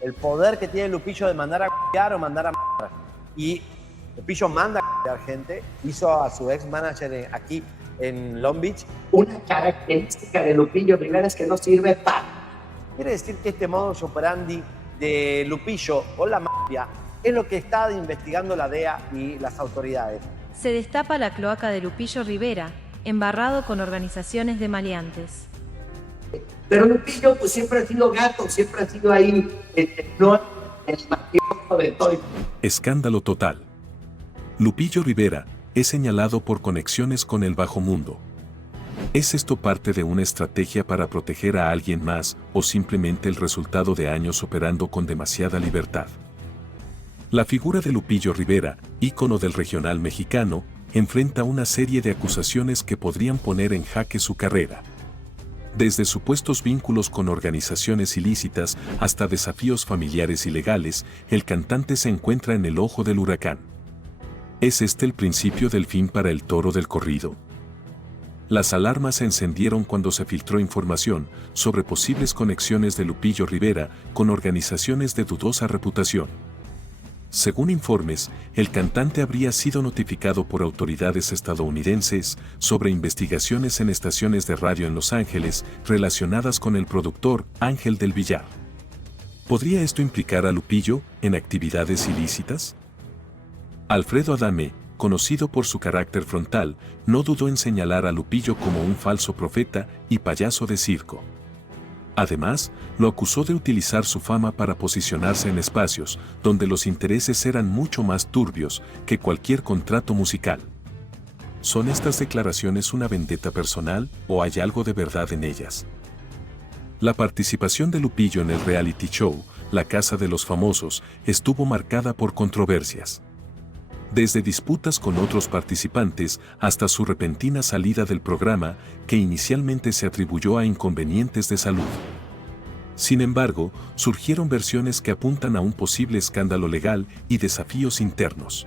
el poder que tiene Lupillo de mandar a c***ar o mandar a m***ar. Y Lupillo manda a c***ar gente, hizo a su ex manager aquí en Long Beach. Una característica de Lupillo Rivera es que no sirve para. Quiere decir que este modus operandi de Lupillo o la mafia es lo que está investigando la DEA y las autoridades. Se destapa la cloaca de Lupillo Rivera, embarrado con organizaciones de maleantes. Pero Lupillo pues siempre ha sido gato, siempre ha sido ahí, no el mafioso de todo. Escándalo total. Lupillo Rivera es señalado por conexiones con el bajo mundo. ¿Es esto parte de una estrategia para proteger a alguien más o simplemente el resultado de años operando con demasiada libertad? La figura de Lupillo Rivera, ícono del regional mexicano, enfrenta una serie de acusaciones que podrían poner en jaque su carrera. Desde supuestos vínculos con organizaciones ilícitas hasta desafíos familiares y legales, el cantante se encuentra en el ojo del huracán. ¿Es este el principio del fin para el Toro del Corrido? Las alarmas se encendieron cuando se filtró información sobre posibles conexiones de Lupillo Rivera con organizaciones de dudosa reputación. Según informes, el cantante habría sido notificado por autoridades estadounidenses sobre investigaciones en estaciones de radio en Los Ángeles relacionadas con el productor Ángel del Villar. ¿Podría esto implicar a Lupillo en actividades ilícitas? Alfredo Adame, conocido por su carácter frontal, no dudó en señalar a Lupillo como un falso profeta y payaso de circo. Además, lo acusó de utilizar su fama para posicionarse en espacios donde los intereses eran mucho más turbios que cualquier contrato musical. ¿Son estas declaraciones una vendetta personal o hay algo de verdad en ellas? La participación de Lupillo en el reality show, La Casa de los Famosos, estuvo marcada por controversias. Desde disputas con otros participantes hasta su repentina salida del programa, que inicialmente se atribuyó a inconvenientes de salud. Sin embargo, surgieron versiones que apuntan a un posible escándalo legal y desafíos internos.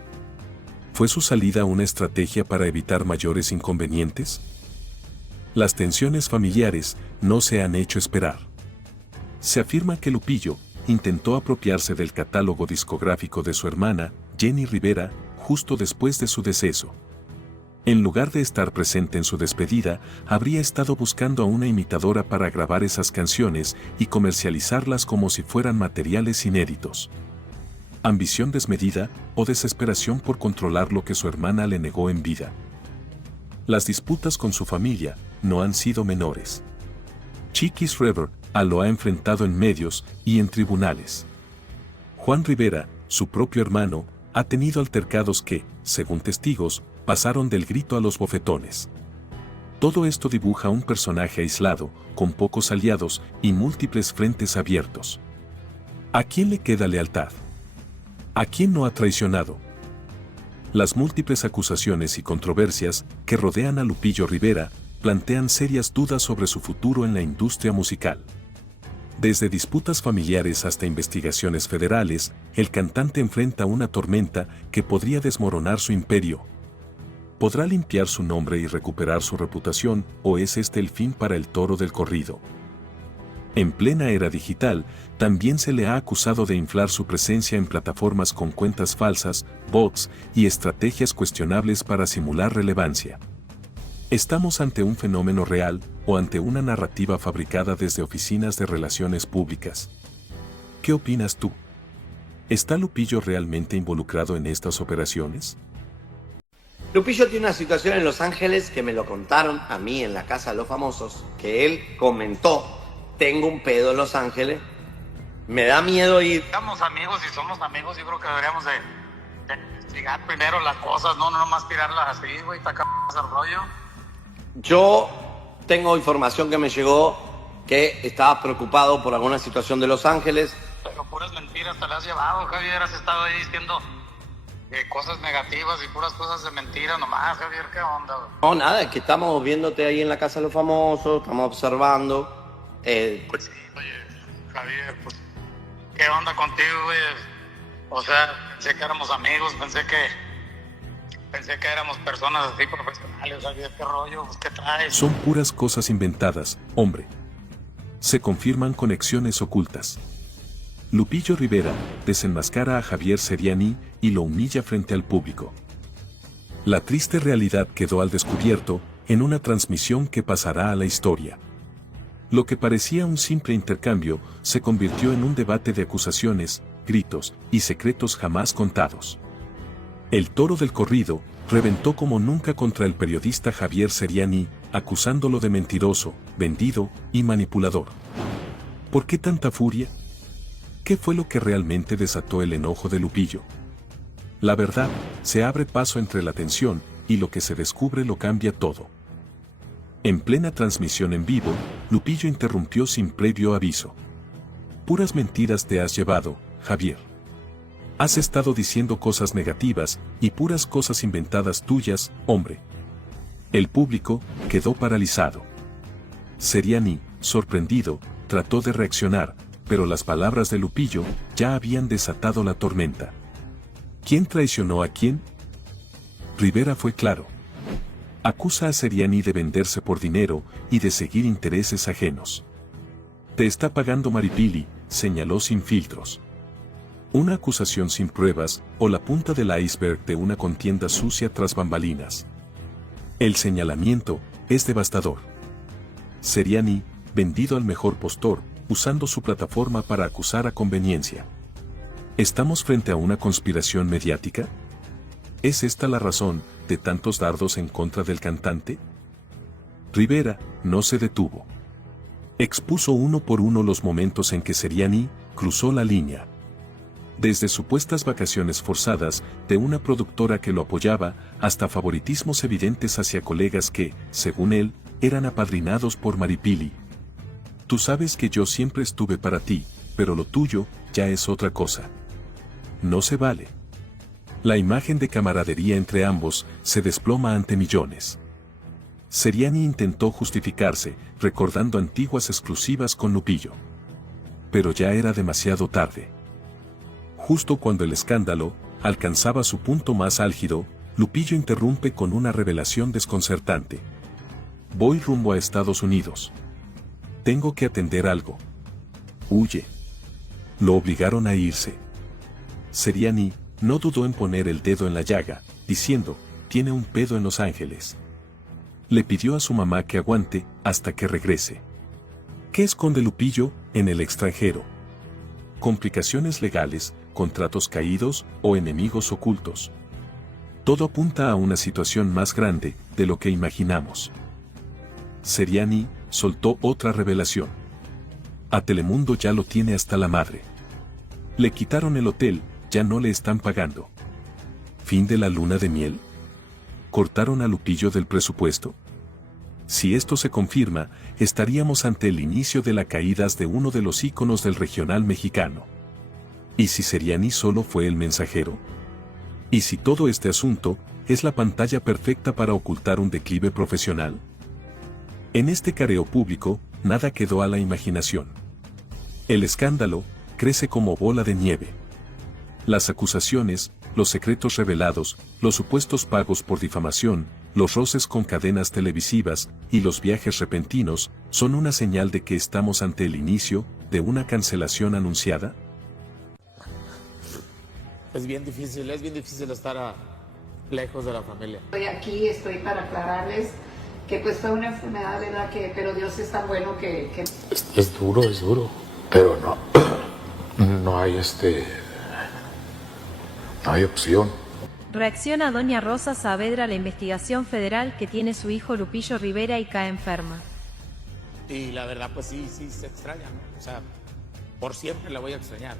¿Fue su salida una estrategia para evitar mayores inconvenientes? Las tensiones familiares no se han hecho esperar. Se afirma que Lupillo intentó apropiarse del catálogo discográfico de su hermana, Jenni Rivera, justo después de su deceso. En lugar de estar presente en su despedida, habría estado buscando a una imitadora para grabar esas canciones y comercializarlas como si fueran materiales inéditos. ¿Ambición desmedida o desesperación por controlar lo que su hermana le negó en vida? Las disputas con su familia no han sido menores. 𝗘𝗧 HIS 𝗲𝗏𝗏 lo ha enfrentado en medios y en tribunales. Juan Rivera, su propio hermano, ha tenido altercados que, según testigos, pasaron del grito a los bofetones. Todo esto dibuja un personaje aislado, con pocos aliados y múltiples frentes abiertos. ¿A quién le queda lealtad? ¿A quién no ha traicionado? Las múltiples acusaciones y controversias que rodean a Lupillo Rivera plantean serias dudas sobre su futuro en la industria musical. Desde disputas familiares hasta investigaciones federales, el cantante enfrenta una tormenta que podría desmoronar su imperio. ¿Podrá limpiar su nombre y recuperar su reputación, o es este el fin para el Toro del Corrido? En plena era digital, también se le ha acusado de inflar su presencia en plataformas con cuentas falsas, bots y estrategias cuestionables para simular relevancia. ¿Estamos ante un fenómeno real o ante una narrativa fabricada desde oficinas de relaciones públicas? ¿Qué opinas tú? ¿Está Lupillo realmente involucrado en estas operaciones? Lupillo tiene una situación en Los Ángeles que me lo contaron a mí en la Casa de los Famosos, que él comentó: tengo un pedo en Los Ángeles, me da miedo ir. Somos amigos y somos amigos, yo creo que deberíamos de investigar primero las cosas, no nomás tirarlas así, güey, está acá el rollo. Yo tengo información que me llegó que estaba preocupado por alguna situación de Los Ángeles. Pero puras mentiras te las has llevado, Javier, has estado ahí diciendo cosas negativas y puras cosas de mentira nomás, Javier, ¿qué onda, güey? No, nada, es que estamos viéndote ahí en la Casa de los Famosos, estamos observando. Pues sí, oye, Javier, pues, ¿qué onda contigo, güey? O sea, pensé que éramos amigos, pensé que éramos personas así profesionales, Javier, ¿qué rollo? Pues, ¿qué traes? Son puras cosas inventadas, hombre. Se confirman conexiones ocultas. Lupillo Rivera desenmascara a 𝗕𝗓𝗓𝗓𝗓𝗓 y lo humilla frente al público. La triste realidad quedó al descubierto en una transmisión que pasará a la historia. Lo que parecía un simple intercambio se convirtió en un debate de acusaciones, gritos y secretos jamás contados. El Toro del Corrido reventó como nunca contra el periodista 𝗕𝗓𝗓𝗓𝗓𝗓, acusándolo de mentiroso, vendido y manipulador. ¿Por qué tanta furia? ¿Qué fue lo que realmente desató el enojo de Lupillo? La verdad, se abre paso entre la tensión y lo que se descubre lo cambia todo. En plena transmisión en vivo, Lupillo interrumpió sin previo aviso. Puras mentiras te has llevado, Javier. Has estado diciendo cosas negativas y puras cosas inventadas tuyas, hombre. El público quedó paralizado. 𝗓𝗓𝗓𝗓𝗓, sorprendido, trató de reaccionar, pero las palabras de Lupillo ya habían desatado la tormenta. ¿Quién traicionó a quién? Rivera fue claro. Acusa a 𝗓𝗓𝗓𝗓𝗓 de venderse por dinero y de seguir intereses ajenos. Te está pagando 𝗓𝗓𝗓𝗓𝗓, señaló sin filtros. Una acusación sin pruebas o la punta del iceberg de una contienda sucia tras bambalinas. El señalamiento es devastador. 𝗓𝗓𝗓𝗓𝗓, vendido al mejor postor, usando su plataforma para acusar a conveniencia. ¿Estamos frente a una conspiración mediática? ¿Es esta la razón de tantos dardos en contra del cantante? Rivera no se detuvo. Expuso uno por uno los momentos en que 𝗓𝗓𝗓𝗓𝗓 cruzó la línea. Desde supuestas vacaciones forzadas de una productora que lo apoyaba, hasta favoritismos evidentes hacia colegas que, según él, eran apadrinados por 𝗓𝗓𝗓𝗓𝗓. Tú sabes que yo siempre estuve para ti, pero lo tuyo ya es otra cosa. No se vale. La imagen de camaradería entre ambos se desploma ante millones. 𝗓𝗓𝗓𝗓𝗓 intentó justificarse, recordando antiguas exclusivas con Lupillo. Pero ya era demasiado tarde. Justo cuando el escándalo alcanzaba su punto más álgido, Lupillo interrumpe con una revelación desconcertante. Voy rumbo a Estados Unidos. Tengo que atender algo. Huye. Lo obligaron a irse. 𝗓𝗓𝗓𝗓𝗓 no dudó en poner el dedo en la llaga, diciendo, tiene un pedo en Los Ángeles. Le pidió a su mamá que aguante hasta que regrese. ¿Qué esconde Lupillo en el extranjero? Complicaciones legales, contratos caídos o enemigos ocultos. Todo apunta a una situación más grande de lo que imaginamos. 𝗓𝗓𝗓𝗓𝗓 soltó otra revelación. A Telemundo ya lo tiene hasta la madre. Le quitaron el hotel, ya no le están pagando. ¿Fin de la luna de miel? ¿Cortaron a Lupillo del presupuesto? Si esto se confirma, estaríamos ante el inicio de la caída de uno de los íconos del regional mexicano. ¿Y si 𝗓𝗓𝗓𝗓𝗓 solo fue el mensajero? ¿Y si todo este asunto es la pantalla perfecta para ocultar un declive profesional? En este careo público, nada quedó a la imaginación. El escándalo crece como bola de nieve. Las acusaciones, los secretos revelados, los supuestos pagos por difamación, los roces con cadenas televisivas y los viajes repentinos son una señal de que estamos ante el inicio de una cancelación anunciada. Es bien difícil estar lejos de la familia. Estoy para aclararles que pues fue una enfermedad, ¿verdad? Pero Dios es tan bueno que... Es duro, pero no hay no hay opción. Reacciona doña Rosa Saavedra a la investigación federal que tiene su hijo Lupillo Rivera y cae enferma. Y la verdad pues sí se extraña, ¿no? O sea, por siempre la voy a extrañar.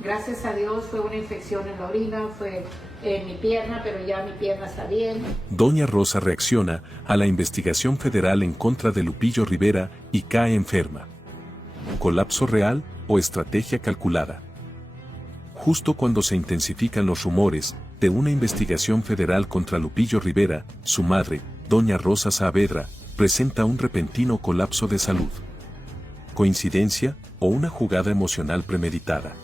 Gracias a Dios fue una infección en la orina, fue en mi pierna, pero ya mi pierna está bien. Doña Rosa reacciona a la investigación federal en contra de Lupillo Rivera y cae enferma. ¿Colapso real o estrategia calculada? Justo cuando se intensifican los rumores de una investigación federal contra Lupillo Rivera, su madre, doña Rosa Saavedra, presenta un repentino colapso de salud. ¿Coincidencia o una jugada emocional premeditada?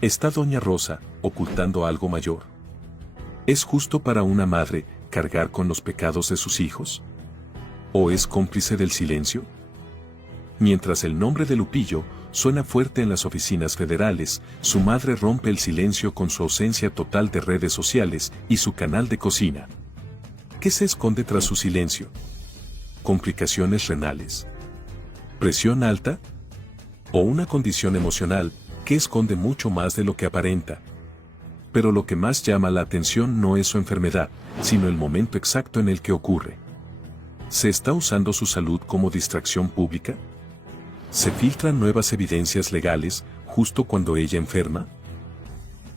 ¿Está doña Rosa ocultando algo mayor? ¿Es justo para una madre cargar con los pecados de sus hijos? ¿O es cómplice del silencio? Mientras el nombre de Lupillo suena fuerte en las oficinas federales, su madre rompe el silencio con su ausencia total de redes sociales y su canal de cocina. ¿Qué se esconde tras su silencio? ¿Complicaciones renales? ¿Presión alta? ¿O una condición emocional que esconde mucho más de lo que aparenta? Pero lo que más llama la atención no es su enfermedad, sino el momento exacto en el que ocurre. ¿Se está usando su salud como distracción pública? ¿Se filtran nuevas evidencias legales justo cuando ella enferma?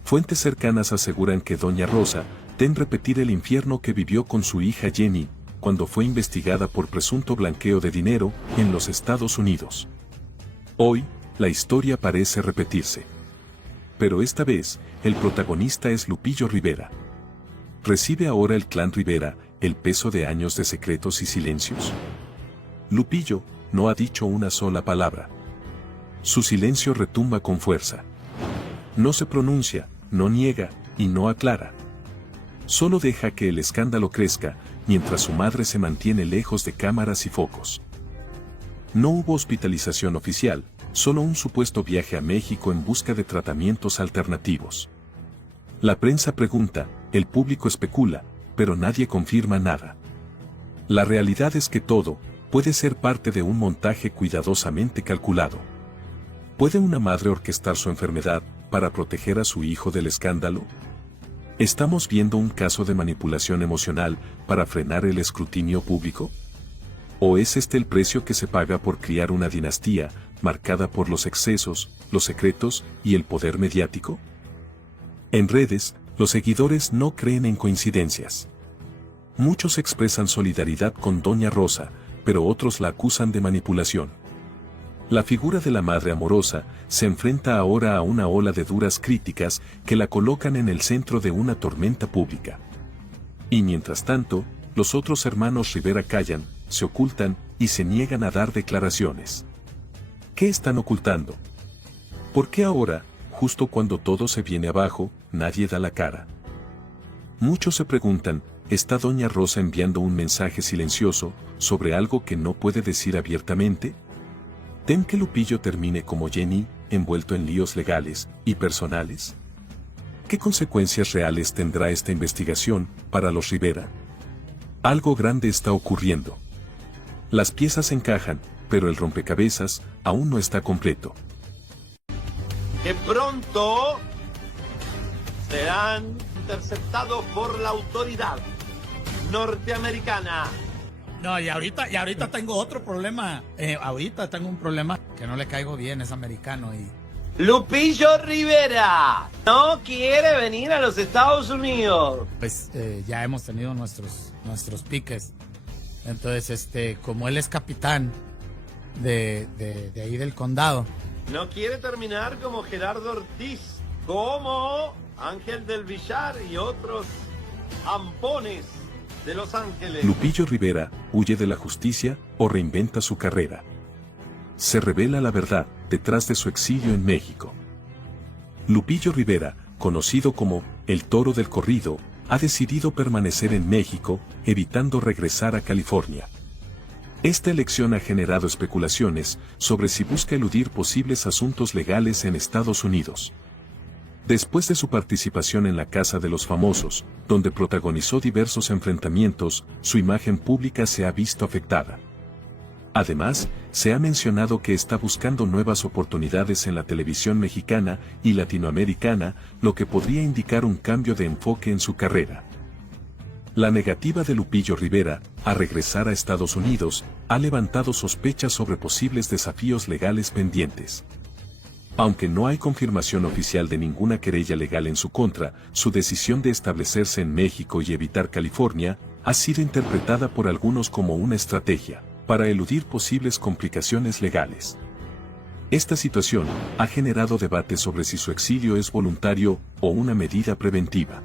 Fuentes cercanas aseguran que doña Rosa tem repetir el infierno que vivió con su hija Jenni cuando fue investigada por presunto blanqueo de dinero en los Estados Unidos. Hoy, la historia parece repetirse. Pero esta vez, el protagonista es Lupillo Rivera. ¿Recibe ahora el clan Rivera el peso de años de secretos y silencios? Lupillo no ha dicho una sola palabra. Su silencio retumba con fuerza. No se pronuncia, no niega y no aclara. Solo deja que el escándalo crezca, mientras su madre se mantiene lejos de cámaras y focos. No hubo hospitalización oficial, solo un supuesto viaje a México en busca de tratamientos alternativos. La prensa pregunta, el público especula, pero nadie confirma nada. La realidad es que todo puede ser parte de un montaje cuidadosamente calculado. ¿Puede una madre orquestar su enfermedad para proteger a su hijo del escándalo? ¿Estamos viendo un caso de manipulación emocional para frenar el escrutinio público? ¿O es este el precio que se paga por criar una dinastía marcada por los excesos, los secretos y el poder mediático? En redes, los seguidores no creen en coincidencias. Muchos expresan solidaridad con doña Rosa, pero otros la acusan de manipulación. La figura de la madre amorosa se enfrenta ahora a una ola de duras críticas que la colocan en el centro de una tormenta pública. Y mientras tanto, los otros hermanos Rivera callan, se ocultan y se niegan a dar declaraciones. ¿Qué están ocultando? ¿Por qué ahora, justo cuando todo se viene abajo, nadie da la cara? Muchos se preguntan, ¿está doña Rosa enviando un mensaje silencioso sobre algo que no puede decir abiertamente? ¿Tem que Lupillo termine como Jenni, envuelto en líos legales y personales? ¿Qué consecuencias reales tendrá esta investigación para los Rivera? Algo grande está ocurriendo. Las piezas encajan, pero el rompecabezas aún no está completo. Que pronto serán interceptados por la autoridad norteamericana. No, y ahorita tengo otro problema. Ahorita tengo un problema que no le caigo bien, es americano y... Lupillo Rivera no quiere venir a los Estados Unidos. Pues ya hemos tenido nuestros piques. Entonces, como él es capitán de ahí del condado. No quiere terminar como Gerardo Ortiz, como Ángel del Villar y otros ampones de Los Ángeles. Lupillo Rivera huye de la justicia o reinventa su carrera. Se revela la verdad detrás de su exilio en México. Lupillo Rivera, conocido como el Toro del Corrido, ha decidido permanecer en México, evitando regresar a California. Esta elección ha generado especulaciones sobre si busca eludir posibles asuntos legales en Estados Unidos. Después de su participación en la Casa de los Famosos, donde protagonizó diversos enfrentamientos, su imagen pública se ha visto afectada. Además, se ha mencionado que está buscando nuevas oportunidades en la televisión mexicana y latinoamericana, lo que podría indicar un cambio de enfoque en su carrera. La negativa de Lupillo Rivera a regresar a Estados Unidos ha levantado sospechas sobre posibles desafíos legales pendientes. Aunque no hay confirmación oficial de ninguna querella legal en su contra, su decisión de establecerse en México y evitar California ha sido interpretada por algunos como una estrategia para eludir posibles complicaciones legales. Esta situación ha generado debate sobre si su exilio es voluntario o una medida preventiva.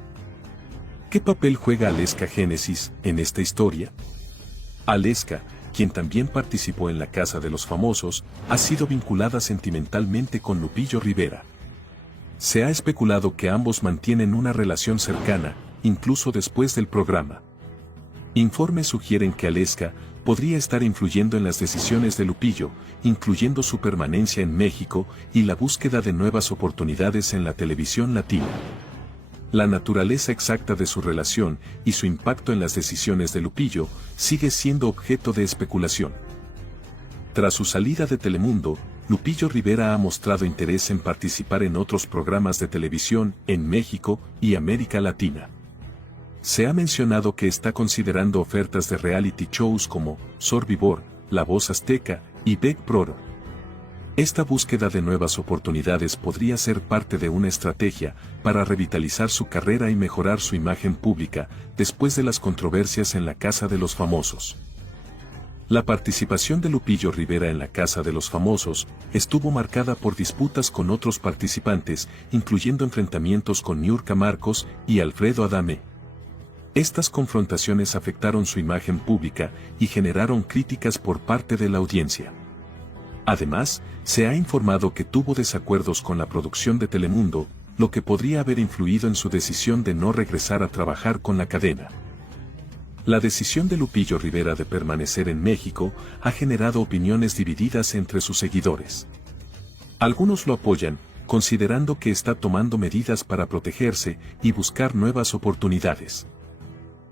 ¿Qué papel juega 𝗟𝗂𝗽𝗔𝗅𝗍𝗍 en esta historia? 𝗟𝗂𝗍𝗍𝗍, quien también participó en la Casa de los Famosos, ha sido vinculada sentimentalmente con Lupillo Rivera. Se ha especulado que ambos mantienen una relación cercana, incluso después del programa. Informes sugieren que 𝗟𝗂𝗍𝗍𝗍 podría estar influyendo en las decisiones de Lupillo, incluyendo su permanencia en México y la búsqueda de nuevas oportunidades en la televisión latina. La naturaleza exacta de su relación y su impacto en las decisiones de Lupillo sigue siendo objeto de especulación. Tras su salida de Telemundo, Lupillo Rivera ha mostrado interés en participar en otros programas de televisión en México y América Latina. Se ha mencionado que está considerando ofertas de reality shows como 𝗬𝗏𝗏, La Voz Azteca y Big Brother. Esta búsqueda de nuevas oportunidades podría ser parte de una estrategia para revitalizar su carrera y mejorar su imagen pública después de las controversias en la Casa de los Famosos. La participación de Lupillo Rivera en la Casa de los Famosos estuvo marcada por disputas con otros participantes, incluyendo enfrentamientos con 𝗕𝗏𝗽𝗏 y Alfredo Adame. Estas confrontaciones afectaron su imagen pública y generaron críticas por parte de la audiencia. Además, se ha informado que tuvo desacuerdos con la producción de Telemundo, lo que podría haber influido en su decisión de no regresar a trabajar con la cadena. La decisión de Lupillo Rivera de permanecer en México ha generado opiniones divididas entre sus seguidores. Algunos lo apoyan, considerando que está tomando medidas para protegerse y buscar nuevas oportunidades.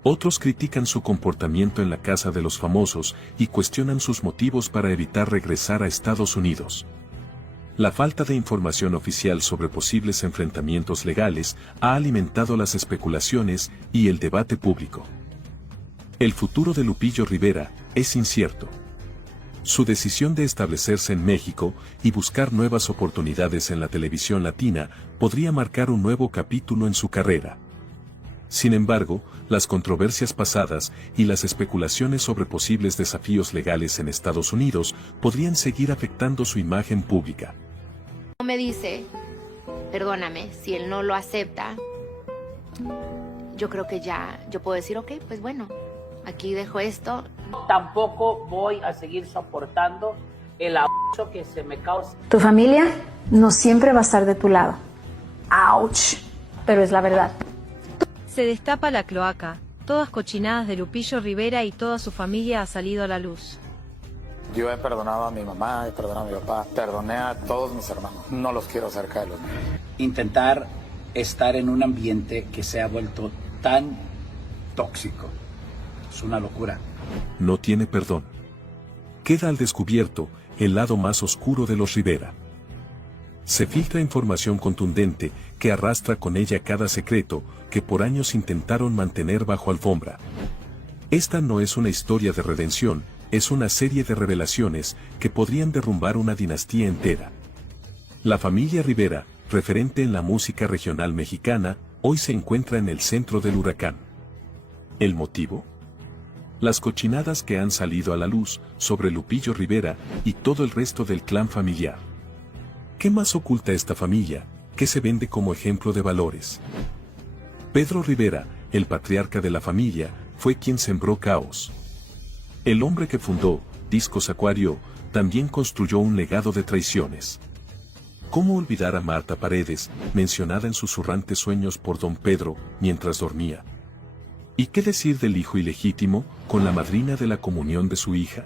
Otros critican su comportamiento en la Casa de los Famosos y cuestionan sus motivos para evitar regresar a Estados Unidos. La falta de información oficial sobre posibles enfrentamientos legales ha alimentado las especulaciones y el debate público. El futuro de Lupillo Rivera es incierto. Su decisión de establecerse en México y buscar nuevas oportunidades en la televisión latina podría marcar un nuevo capítulo en su carrera. Sin embargo, las controversias pasadas y las especulaciones sobre posibles desafíos legales en Estados Unidos podrían seguir afectando su imagen pública. Me dice, perdóname, si él no lo acepta, yo creo que ya, yo puedo decir, ok, pues bueno, aquí dejo esto. Tampoco voy a seguir soportando el abuso que se me causa. Tu familia no siempre va a estar de tu lado. ¡Auch! Pero es la verdad. Se destapa la cloaca, todas cochinadas de Lupillo Rivera y toda su familia ha salido a la luz. Yo he perdonado a mi mamá, he perdonado a mi papá, perdoné a todos mis hermanos. No los quiero cerca de los míos. Intentar estar en un ambiente que se ha vuelto tan tóxico. Es una locura. No tiene perdón. Queda al descubierto el lado más oscuro de los Rivera. Se filtra información contundente que arrastra con ella cada secreto que por años intentaron mantener bajo alfombra. Esta no es una historia de redención, es una serie de revelaciones que podrían derrumbar una dinastía entera. La familia Rivera, referente en la música regional mexicana, hoy se encuentra en el centro del huracán. ¿El motivo? Las cochinadas que han salido a la luz sobre Lupillo Rivera y todo el resto del clan familiar. ¿Qué más oculta esta familia, que se vende como ejemplo de valores? Pedro Rivera, el patriarca de la familia, fue quien sembró caos. El hombre que fundó Discos Acuario también construyó un legado de traiciones. ¿Cómo olvidar a Marta Paredes, mencionada en susurrantes sueños por don Pedro mientras dormía? ¿Y qué decir del hijo ilegítimo con la madrina de la comunión de su hija?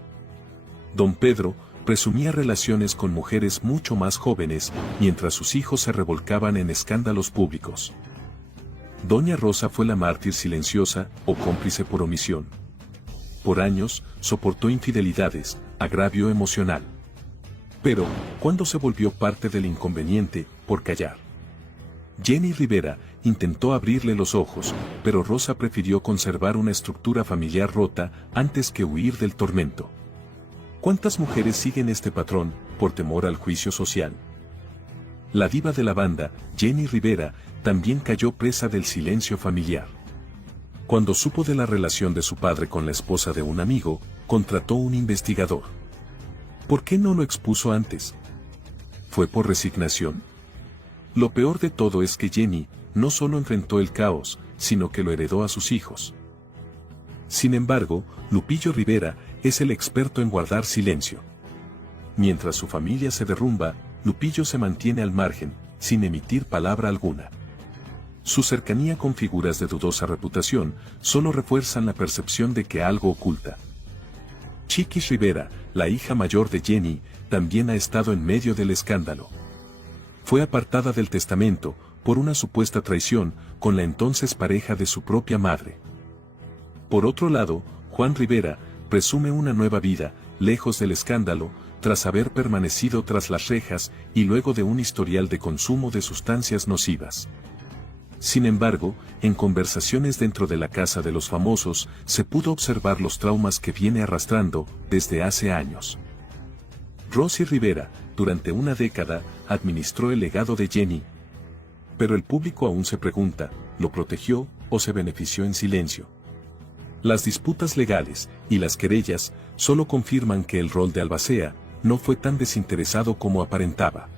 Don Pedro presumía relaciones con mujeres mucho más jóvenes mientras sus hijos se revolcaban en escándalos públicos. Doña Rosa fue la mártir silenciosa o cómplice por omisión. Por años, soportó infidelidades, agravio emocional. Pero, ¿cuándo se volvió parte del inconveniente por callar? Jenni Rivera intentó abrirle los ojos, pero Rosa prefirió conservar una estructura familiar rota antes que huir del tormento. ¿Cuántas mujeres siguen este patrón por temor al juicio social? La diva de la banda, Jenni Rivera, también cayó presa del silencio familiar. Cuando supo de la relación de su padre con la esposa de un amigo, contrató un investigador. ¿Por qué no lo expuso antes? ¿Fue por resignación? Lo peor de todo es que Jenni no solo enfrentó el caos, sino que lo heredó a sus hijos. Sin embargo, Lupillo Rivera es el experto en guardar silencio. Mientras su familia se derrumba, Lupillo se mantiene al margen, sin emitir palabra alguna. Su cercanía con figuras de dudosa reputación solo refuerzan la percepción de que algo oculta. 𝗕𝗂𝗽 Rivera, la hija mayor de Jenni, también ha estado en medio del escándalo. Fue apartada del testamento por una supuesta traición con la entonces pareja de su propia madre. Por otro lado, Juan Rivera presume una nueva vida, lejos del escándalo, tras haber permanecido tras las rejas y luego de un historial de consumo de sustancias nocivas. Sin embargo, en conversaciones dentro de la casa de los famosos, se pudo observar los traumas que viene arrastrando desde hace años. 𝗏𝗏 Rivera, durante una década, administró el legado de Jenni. Pero el público aún se pregunta, ¿lo protegió o se benefició en silencio? Las disputas legales y las querellas solo confirman que el rol de albacea no fue tan desinteresado como aparentaba.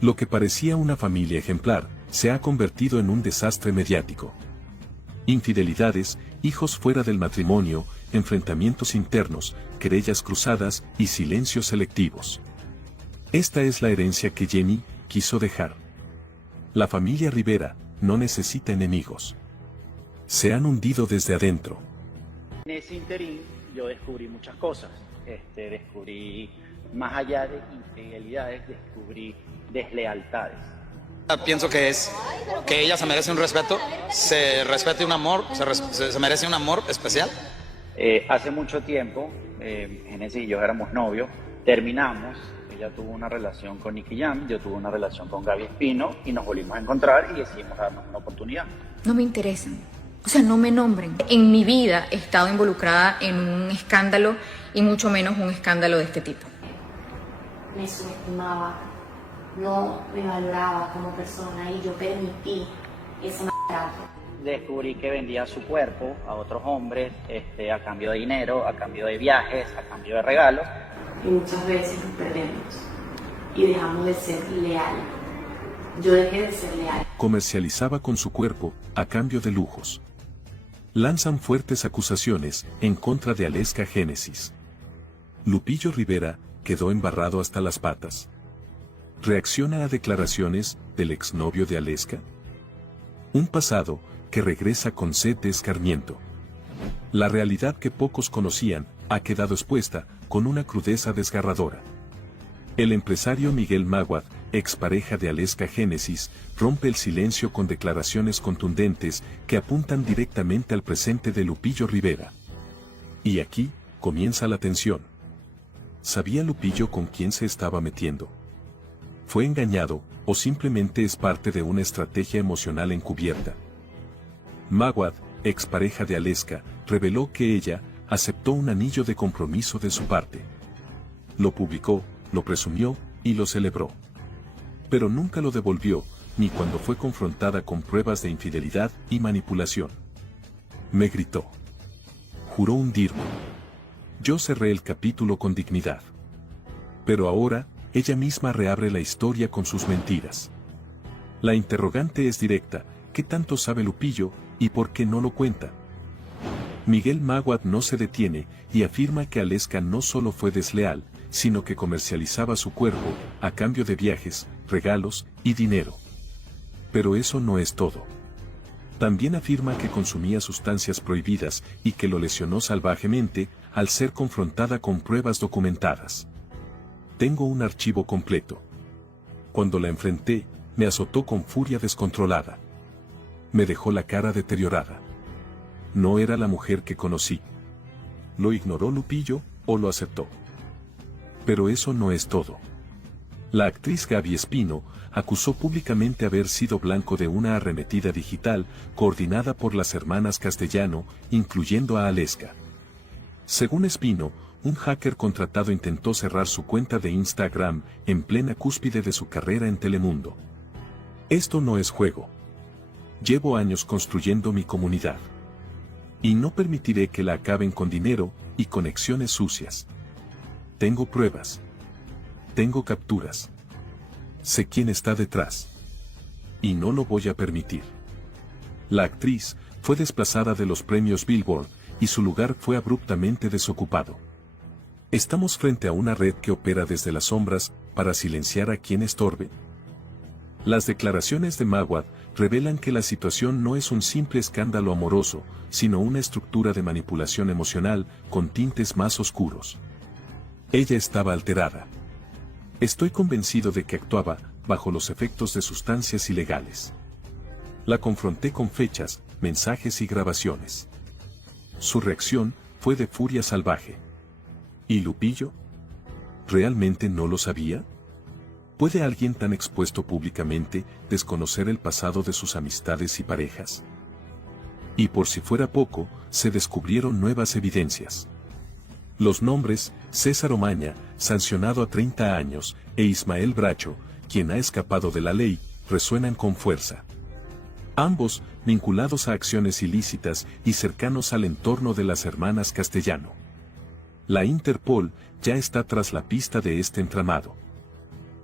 Lo que parecía una familia ejemplar se ha convertido en un desastre mediático. Infidelidades, hijos fuera del matrimonio, enfrentamientos internos, querellas cruzadas y silencios selectivos. Esta es la herencia que Jenni quiso dejar. La familia Rivera no necesita enemigos. Se han hundido desde adentro. En ese interín yo descubrí muchas cosas. Descubrí, más allá de infidelidades, descubrí deslealtades. Pienso que ella se merece un respeto, se merece un amor especial. Hace mucho tiempo, Jenni y yo éramos novios, terminamos, ella tuvo una relación con Nicky Jam, yo tuve una relación con Gaby Espino y nos volvimos a encontrar y decidimos darnos una oportunidad. No me interesan, o sea, no me nombren. En mi vida he estado involucrada en un escándalo y mucho menos un escándalo de este tipo. Me subestimaba, no me valoraba como persona y yo permití ese maltrato. Descubrí que vendía su cuerpo a otros hombres a cambio de dinero, a cambio de viajes, a cambio de regalos. Y muchas veces nos perdemos y dejamos de ser leales. Yo dejé de ser leal. Comercializaba con su cuerpo a cambio de lujos. Lanzan fuertes acusaciones en contra de Aleska Génesis. Lupillo Rivera quedó embarrado hasta las patas. ¿Reacciona a declaraciones del exnovio de Aleska? Un pasado que regresa con sed de escarmiento. La realidad que pocos conocían ha quedado expuesta con una crudeza desgarradora. El empresario Miguel Máguad, expareja de Aleska Génesis, rompe el silencio con declaraciones contundentes que apuntan directamente al presente de Lupillo Rivera. Y aquí comienza la tensión. ¿Sabía Lupillo con quién se estaba metiendo? ¿Fue engañado o simplemente es parte de una estrategia emocional encubierta? Máguad, expareja de Aleska, reveló que ella aceptó un anillo de compromiso de su parte. Lo publicó, lo presumió y lo celebró. Pero nunca lo devolvió, ni cuando fue confrontada con pruebas de infidelidad y manipulación. Me gritó. Juró hundirme. Yo cerré el capítulo con dignidad. Pero ahora, ella misma reabre la historia con sus mentiras. La interrogante es directa: ¿qué tanto sabe Lupillo y por qué no lo cuenta? Miguel Máguad no se detiene y afirma que Aleska no solo fue desleal, sino que comercializaba su cuerpo a cambio de viajes, regalos y dinero. Pero eso no es todo. También afirma que consumía sustancias prohibidas y que lo lesionó salvajemente al ser confrontada con pruebas documentadas. Tengo un archivo completo. Cuando la enfrenté, me azotó con furia descontrolada. Me dejó la cara deteriorada. No era la mujer que conocí. ¿Lo ignoró Lupillo o lo aceptó? Pero eso no es todo. La actriz Gaby Espino acusó públicamente haber sido blanco de una arremetida digital coordinada por las hermanas Castellano, incluyendo a Aleska. Según Espino, un hacker contratado intentó cerrar su cuenta de Instagram en plena cúspide de su carrera en Telemundo. Esto no es juego. Llevo años construyendo mi comunidad. Y no permitiré que la acaben con dinero y conexiones sucias. Tengo pruebas. Tengo capturas. Sé quién está detrás. Y no lo voy a permitir. La actriz fue desplazada de los premios Billboard y su lugar fue abruptamente desocupado. ¿Estamos frente a una red que opera desde las sombras para silenciar a quien estorbe? Las declaraciones de 𝗕𝗏𝗏 revelan que la situación no es un simple escándalo amoroso, sino una estructura de manipulación emocional con tintes más oscuros. Ella estaba alterada. Estoy convencido de que actuaba bajo los efectos de sustancias ilegales. La confronté con fechas, mensajes y grabaciones. Su reacción fue de furia salvaje. ¿Y Lupillo? ¿Realmente no lo sabía? ¿Puede alguien tan expuesto públicamente desconocer el pasado de sus amistades y parejas? Y por si fuera poco, se descubrieron nuevas evidencias. Los nombres, César Omaña, sancionado a 30 años, e Ismael Bracho, quien ha escapado de la ley, resuenan con fuerza. Ambos, vinculados a acciones ilícitas y cercanos al entorno de las hermanas Castellano. La Interpol ya está tras la pista de este entramado.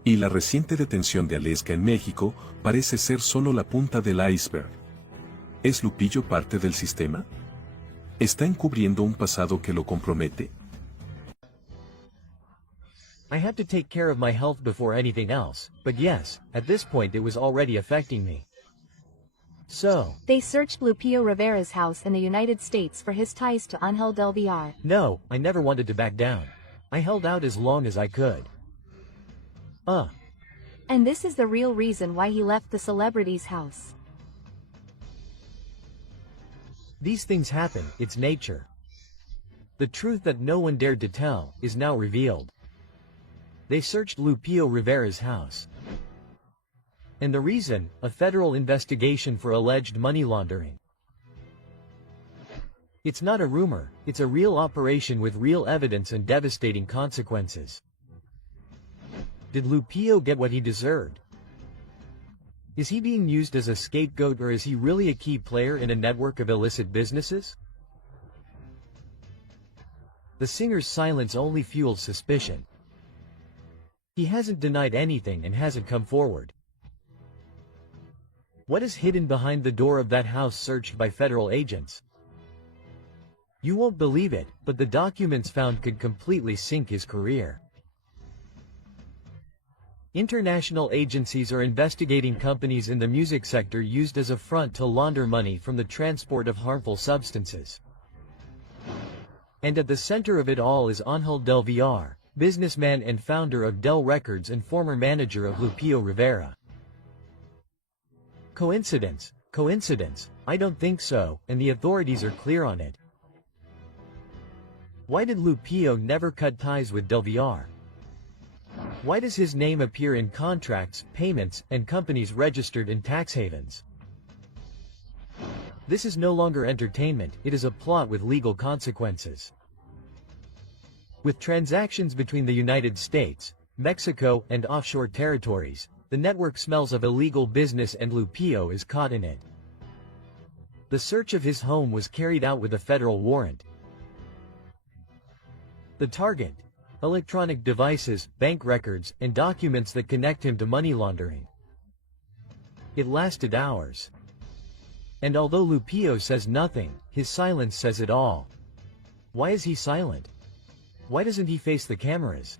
Y la reciente detención de Aleska en México parece ser solo la punta del iceberg. ¿Es Lupillo parte del sistema? ¿Está encubriendo un pasado que lo compromete? I had to take care of my health before anything else, but yes, at this point it was already affecting me. So, They searched Lupillo Rivera's house in the United States for his ties to Ángel del Villar. no, I never wanted to back down. I held out as long as I could. And this is the real reason why he left the celebrity's house. These things happen, it's nature. The truth that no one dared to tell is now revealed. They searched Lupillo Rivera's house. And the reason, a federal investigation for alleged money laundering. It's not a rumor, it's a real operation with real evidence and devastating consequences. Did Lupillo get what he deserved? Is he being used as a scapegoat, or is he really a key player in a network of illicit businesses? The singer's silence only fuels suspicion. He hasn't denied anything and hasn't come forward. What is hidden behind the door of that house searched by federal agents? You won't believe it, but the documents found could completely sink his career. International agencies are investigating companies in the music sector used as a front to launder money from the transport of harmful substances. And at the center of it all is Ángel del Villar, businessman and founder of Del Records and former manager of Lupillo Rivera. Coincidence? Coincidence? I don't think so, and the authorities are clear on it. Why did Lupillo never cut ties with Del Villar? Why does his name appear in contracts, payments, and companies registered in tax havens? This is no longer entertainment, it is a plot with legal consequences. With transactions between the United States, Mexico, and offshore territories, the network smells of illegal business and Lupillo is caught in it. The search of his home was carried out with a federal warrant. The target: electronic devices, bank records, and documents that connect him to money laundering. It lasted hours. And although Lupillo says nothing, his silence says it all. Why is he silent? Why doesn't he face the cameras?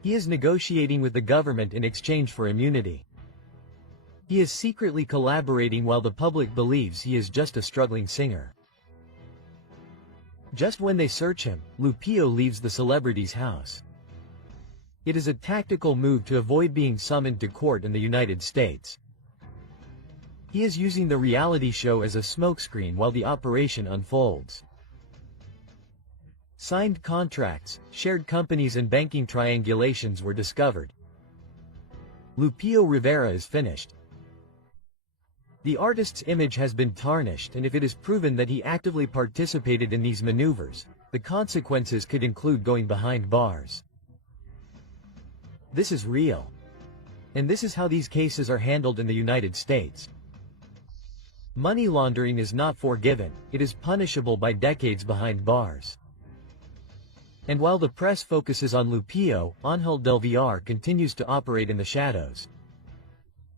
He is negotiating with the government in exchange for immunity. He is secretly collaborating while the public believes he is just a struggling singer. Just when they search him, Lupillo leaves the celebrity's house. It is a tactical move to avoid being summoned to court in the United States. He is using the reality show as a smokescreen while the operation unfolds. Signed contracts, shared companies and banking triangulations were discovered. Lupillo Rivera is finished. The artist's image has been tarnished, and if it is proven that he actively participated in these maneuvers, the consequences could include going behind bars. This is real. And this is how these cases are handled in the United States. Money laundering is not forgiven, it is punishable by decades behind bars. And while the press focuses on Lupillo, Ángel del Villar continues to operate in the shadows.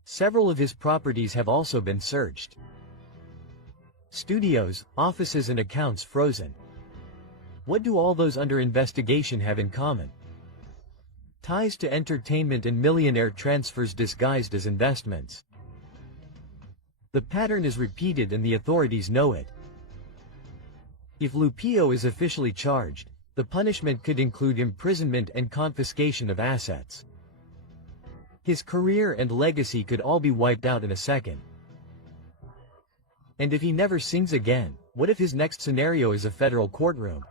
Several of his properties have also been searched. Studios, offices and accounts frozen. What do all those under investigation have in common? Ties to entertainment and millionaire transfers disguised as investments. The pattern is repeated and the authorities know it. If Lupillo is officially charged, the punishment could include imprisonment and confiscation of assets. His career and legacy could all be wiped out in a second. And if he never sings again, what if his next scenario is a federal courtroom?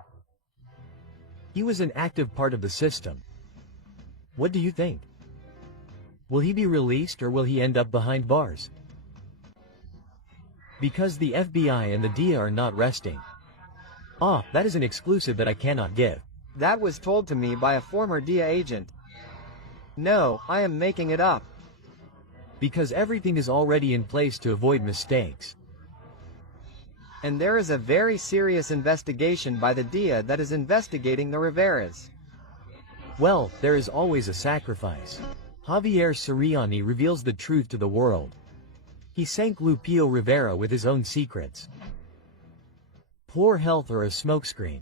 He was an active part of the system. What do you think? Will he be released or will he end up behind bars? Because the FBI and the DIA are not resting. That is an exclusive that I cannot give. That was told to me by a former DIA agent. No, I am making it up. Because everything is already in place to avoid mistakes. And there is a very serious investigation by the DIA that is investigating the Riveras. Well, there is always a sacrifice. Javier Siriani reveals the truth to the world. He sank Lupillo Rivera with his own secrets. Poor health or a smokescreen.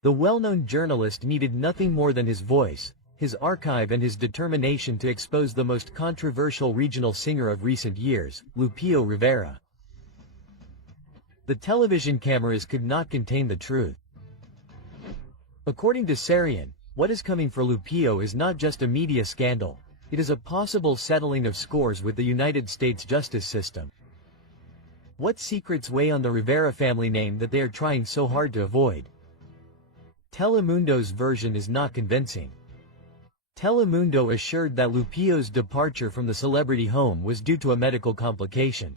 The well-known journalist needed nothing more than his voice, his archive and his determination to expose the most controversial regional singer of recent years, Lupillo Rivera. The television cameras could not contain the truth. According to 𝗟𝗓𝗓, what is coming for Lupillo is not just a media scandal, it is a possible settling of scores with the United States justice system. What secrets weigh on the Rivera family name that they are trying so hard to avoid? Telemundo's version is not convincing. Telemundo assured that Lupillo's departure from the celebrity home was due to a medical complication.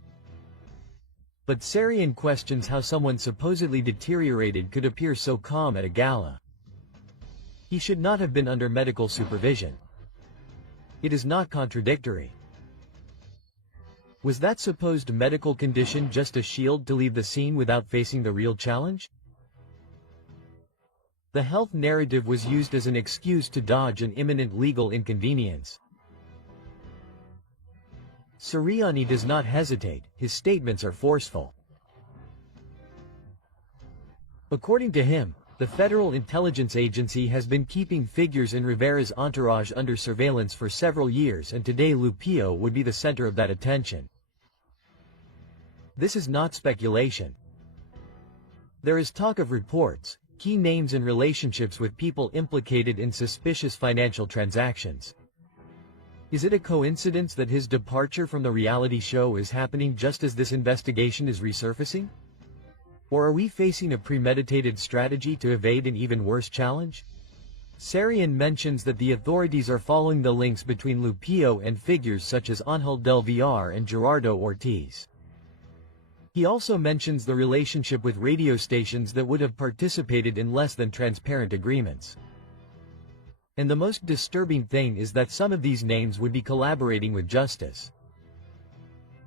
But 𝗟𝗓𝗓 questions how someone supposedly deteriorated could appear so calm at a gala. He should not have been under medical supervision. It is not contradictory. Was that supposed medical condition just a shield to leave the scene without facing the real challenge? The health narrative was used as an excuse to dodge an imminent legal inconvenience. Siriani does not hesitate, his statements are forceful. According to him, the Federal Intelligence Agency has been keeping figures in Rivera's entourage under surveillance for several years, and today Lupillo would be the center of that attention. This is not speculation. There is talk of reports, key names and relationships with people implicated in suspicious financial transactions. Is it a coincidence that his departure from the reality show is happening just as this investigation is resurfacing? Or are we facing a premeditated strategy to evade an even worse challenge? 𝗟𝗓𝗓 mentions that the authorities are following the links between Lupillo and figures such as Ángel del Villar and Gerardo Ortiz. He also mentions the relationship with radio stations that would have participated in less than transparent agreements. And the most disturbing thing is that some of these names would be collaborating with justice.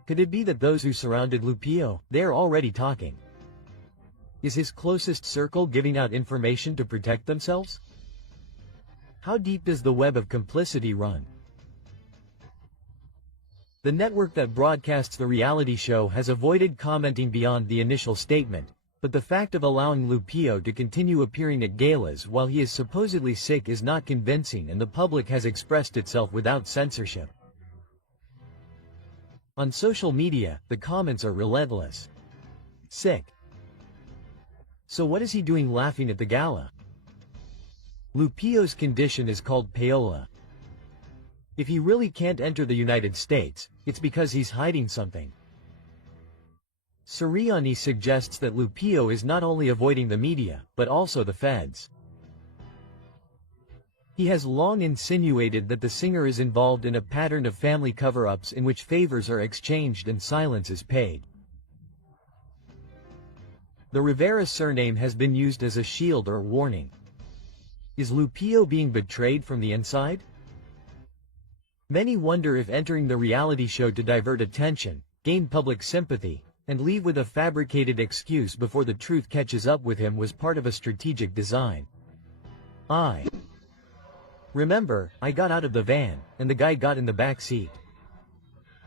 Could it be that those who surrounded Lupillo, they are already talking? Is his closest circle giving out information to protect themselves? How deep does the web of complicity run? The network that broadcasts the reality show has avoided commenting beyond the initial statement, but the fact of allowing Lupillo to continue appearing at galas while he is supposedly sick is not convincing, and the public has expressed itself without censorship. On social media, the comments are relentless. Sick. So what is he doing laughing at the gala? Lupillo's condition is called payola. If he really can't enter the United States, it's because he's hiding something. Siriani suggests that Lupillo is not only avoiding the media, but also the feds. He has long insinuated that the singer is involved in a pattern of family cover-ups in which favors are exchanged and silence is paid. The Rivera surname has been used as a shield or warning. Is Lupillo being betrayed from the inside? Many wonder if entering the reality show to divert attention, gain public sympathy, and leave with a fabricated excuse before the truth catches up with him was part of a strategic design. Remember, I got out of the van, and the guy got in the back seat.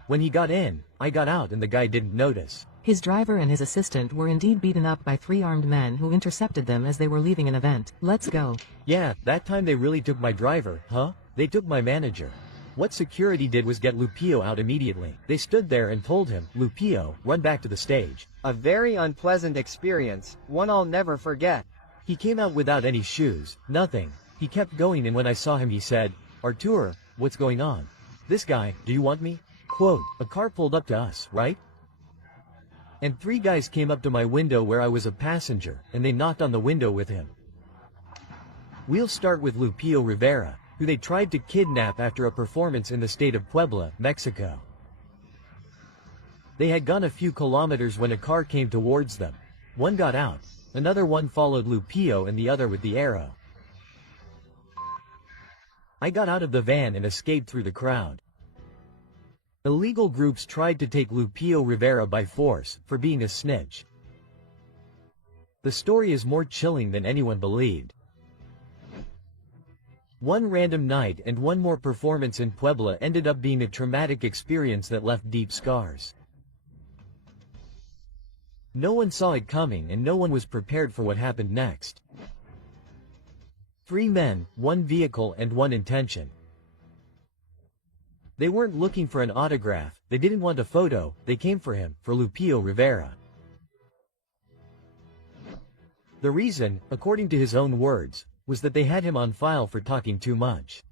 When he got in, I got out and the guy didn't notice. His driver and his assistant were indeed beaten up by 3 armed men who intercepted them as they were leaving an event. Let's go. Yeah, that time they really took my driver, huh? They took my manager. What security did was get Lupillo out immediately. They stood there and told him, Lupillo, run back to the stage. A very unpleasant experience, one I'll never forget. He came out without any shoes, nothing. He kept going, and when I saw him he said, Artur, what's going on? This guy, do you want me? Quote, a car pulled up to us, right? And 3 guys came up to my window where I was a passenger, and they knocked on the window with him. We'll start with Lupillo Rivera, who they tried to kidnap after a performance in the state of Puebla, Mexico. They had gone a few kilometers when a car came towards them. One got out, another one followed Lupillo, and the other with the arrow. I got out of the van and escaped through the crowd. Illegal groups tried to take Lupillo Rivera by force for being a snitch. The story is more chilling than anyone believed. One random night and one more performance in Puebla ended up being a traumatic experience that left deep scars. No one saw it coming, and no one was prepared for what happened next. 3 men, 1 vehicle, and 1 intention. They weren't looking for an autograph, they didn't want a photo, they came for him, for Lupillo Rivera. The reason, according to his own words, was that they had him on file for talking too much.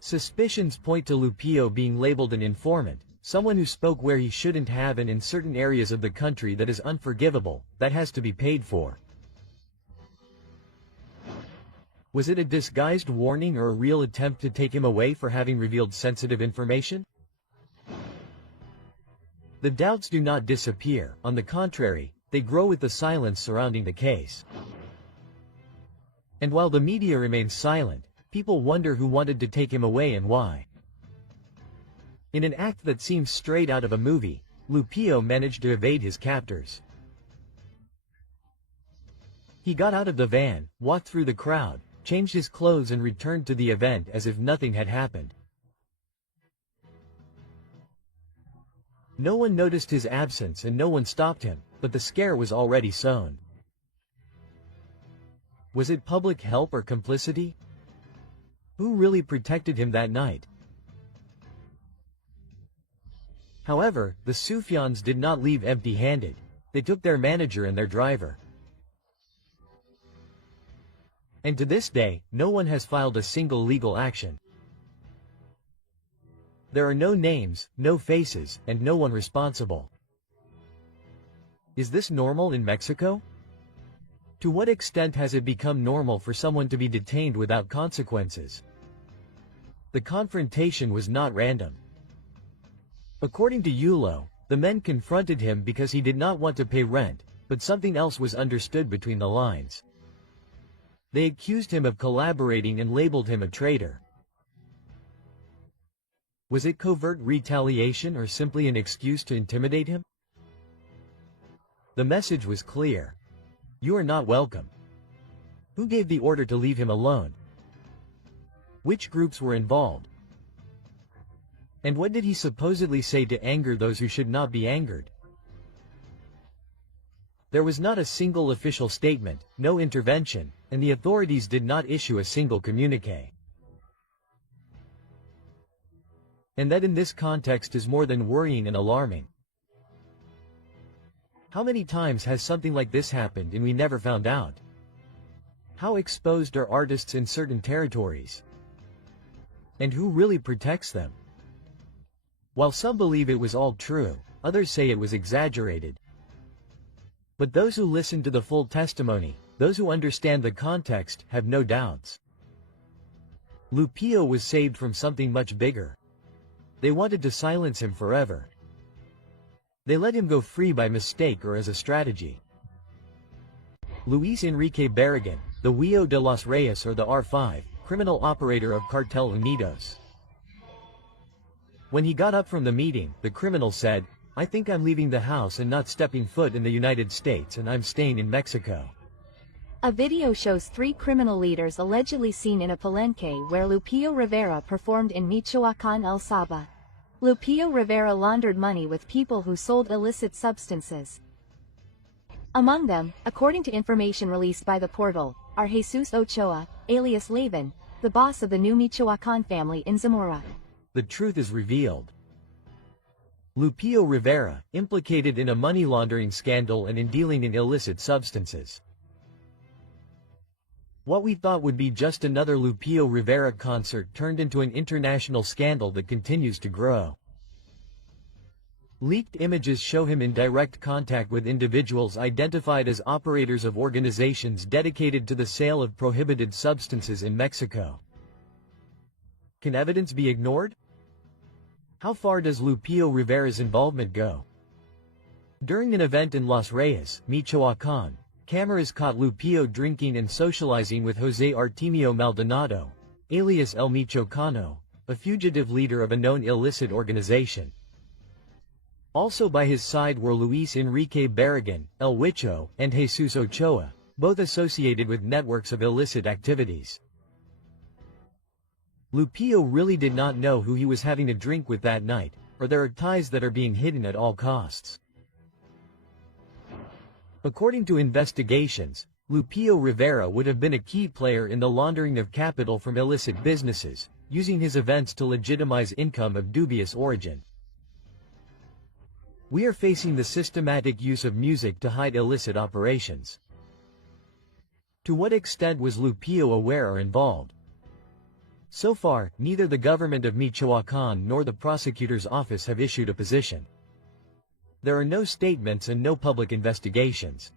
Suspicions point to Lupillo being labeled an informant, someone who spoke where he shouldn't have and in certain areas of the country that is unforgivable, that has to be paid for. Was it a disguised warning or a real attempt to take him away for having revealed sensitive information? The doubts do not disappear, on the contrary, they grow with the silence surrounding the case. And while the media remains silent, people wonder who wanted to take him away and why. In an act that seems straight out of a movie, Lupillo managed to evade his captors. He got out of the van, walked through the crowd, changed his clothes and returned to the event as if nothing had happened. No one noticed his absence and no one stopped him, but the scare was already sown. Was it public help or complicity? Who really protected him that night? However, the Sufians did not leave empty-handed. They took their manager and their driver. And to this day, no one has filed a single legal action. There are no names, no faces, and no one responsible. Is this normal in Mexico? To what extent has it become normal for someone to be detained without consequences? The confrontation was not random. According to Yulo, the men confronted him because he did not want to pay rent, but something else was understood between the lines. They accused him of collaborating and labeled him a traitor. Was it covert retaliation or simply an excuse to intimidate him? The message was clear. You are not welcome. Who gave the order to leave him alone? Which groups were involved? And what did he supposedly say to anger those who should not be angered? There was not a single official statement, no intervention, and the authorities did not issue a single communique. And that in this context is more than worrying and alarming. How many times has something like this happened and we never found out? How exposed are artists in certain territories? And who really protects them? While some believe it was all true, others say it was exaggerated. But those who listen to the full testimony, those who understand the context, have no doubts. Lupillo was saved from something much bigger. They wanted to silence him forever. They let him go free by mistake or as a strategy. Luis Enrique Barragan, the Huillo de los Reyes or the R5, criminal operator of Cartel Unidos. When he got up from the meeting, the criminal said, I think I'm leaving the house and not stepping foot in the United States and I'm staying in Mexico. A video shows 3 criminal leaders allegedly seen in a palenque where Lupillo Rivera performed in Michoacán, El Saba. Lupillo Rivera laundered money with people who sold illicit substances. Among them, according to information released by the portal, are Jesus Ochoa, alias Laban, the boss of the new Michoacan family in Zamora. The truth is revealed. Lupillo Rivera, implicated in a money laundering scandal and in dealing in illicit substances. What we thought would be just another Lupillo Rivera concert turned into an international scandal that continues to grow. Leaked images show him in direct contact with individuals identified as operators of organizations dedicated to the sale of prohibited substances in Mexico. Can evidence be ignored? How far does Lupillo Rivera's involvement go? During an event in Los Reyes, Michoacan, cameras caught Lupillo drinking and socializing with José Artemio Maldonado, alias El Michoacano, a fugitive leader of a known illicit organization. Also by his side were Luis Enrique Barragan, El Huicho, and Jesus Ochoa, both associated with networks of illicit activities. Lupillo really did not know who he was having a drink with that night, or there are ties that are being hidden at all costs. According to investigations, Lupillo Rivera would have been a key player in the laundering of capital from illicit businesses, using his events to legitimize income of dubious origin. We are facing the systematic use of music to hide illicit operations. To what extent was Lupillo aware or involved? So far, neither the government of Michoacan nor the prosecutor's office have issued a position. There are no statements and no public investigations.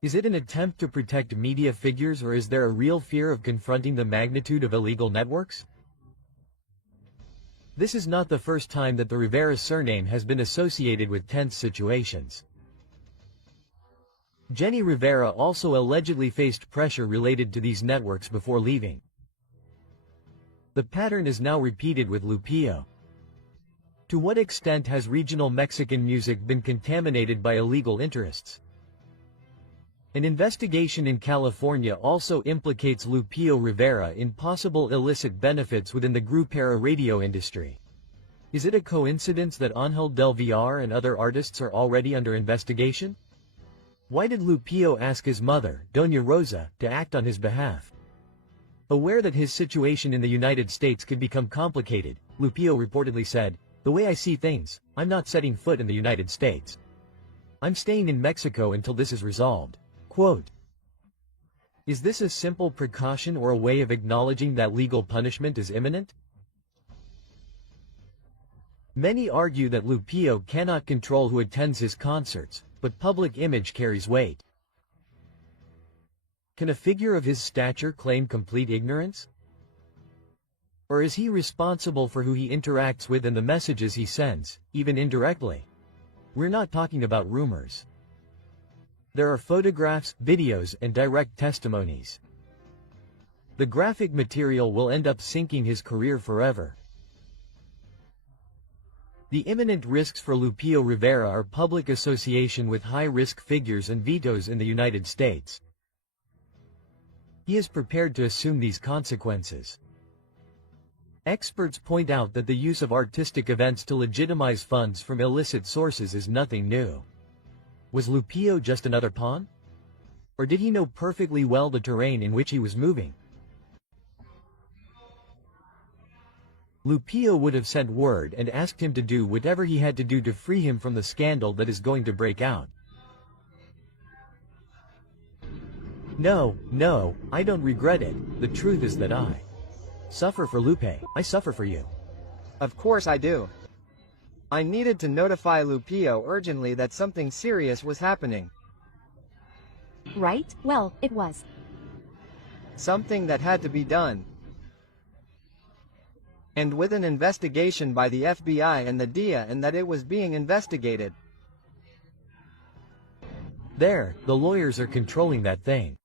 Is it an attempt to protect media figures, or is there a real fear of confronting the magnitude of illegal networks? This is not the first time that the Rivera surname has been associated with tense situations. Jenni Rivera also allegedly faced pressure related to these networks before leaving. The pattern is now repeated with Lupillo. To what extent has regional Mexican music been contaminated by illegal interests? An investigation in California also implicates Lupillo Rivera in possible illicit benefits within the Grupera radio industry. Is it a coincidence that Ángel del Villar and other artists are already under investigation? Why did Lupillo ask his mother, Doña Rosa, to act on his behalf? Aware that his situation in the United States could become complicated, Lupillo reportedly said, "The way I see things, I'm not setting foot in the United States. I'm staying in Mexico until this is resolved." Quote, is this a simple precaution or a way of acknowledging that legal punishment is imminent? Many argue that Lupillo cannot control who attends his concerts, but public image carries weight. Can a figure of his stature claim complete ignorance? Or is he responsible for who he interacts with and the messages he sends, even indirectly? We're not talking about rumors. There are photographs, videos, and direct testimonies. The graphic material will end up sinking his career forever. The imminent risks for Lupillo Rivera are public association with high-risk figures and vetoes in the United States. He is prepared to assume these consequences. Experts point out that the use of artistic events to legitimize funds from illicit sources is nothing new. Was Lupillo just another pawn? Or did he know perfectly well the terrain in which he was moving? Lupillo would have sent word and asked him to do whatever he had to do to free him from the scandal that is going to break out. No, I don't regret it. The truth is that I suffer for Lupe. I suffer for you. Of course I do. I needed to notify Lupillo urgently that something serious was happening. Right? Well, it was. Something that had to be done. And with an investigation by the FBI and the DEA, and that it was being investigated. There, the lawyers are controlling that thing.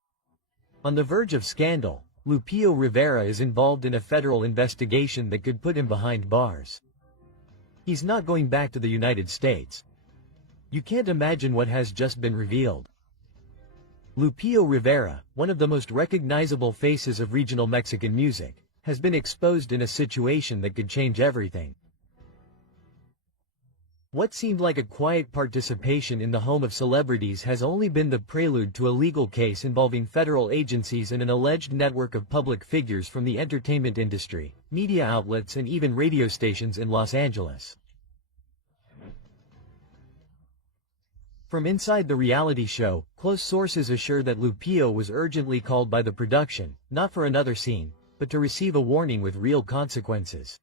On the verge of scandal, Lupillo Rivera is involved in a federal investigation that could put him behind bars. He's not going back to the United States. You can't imagine what has just been revealed. Lupillo Rivera, one of the most recognizable faces of regional Mexican music, has been exposed in a situation that could change everything. What seemed like a quiet participation in the home of celebrities has only been the prelude to a legal case involving federal agencies and an alleged network of public figures from the entertainment industry, media outlets and even radio stations in Los Angeles. From inside the reality show, close sources assure that Lupillo was urgently called by the production, not for another scene, but to receive a warning with real consequences.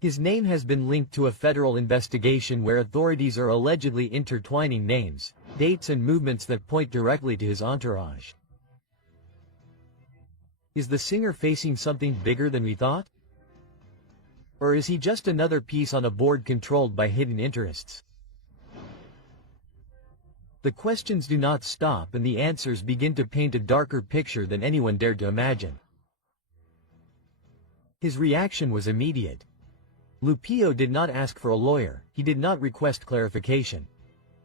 His name has been linked to a federal investigation where authorities are allegedly intertwining names, dates and movements that point directly to his entourage. Is the singer facing something bigger than we thought? Or is he just another piece on a board controlled by hidden interests? The questions do not stop and the answers begin to paint a darker picture than anyone dared to imagine. His reaction was immediate. Lupillo did not ask for a lawyer, he did not request clarification.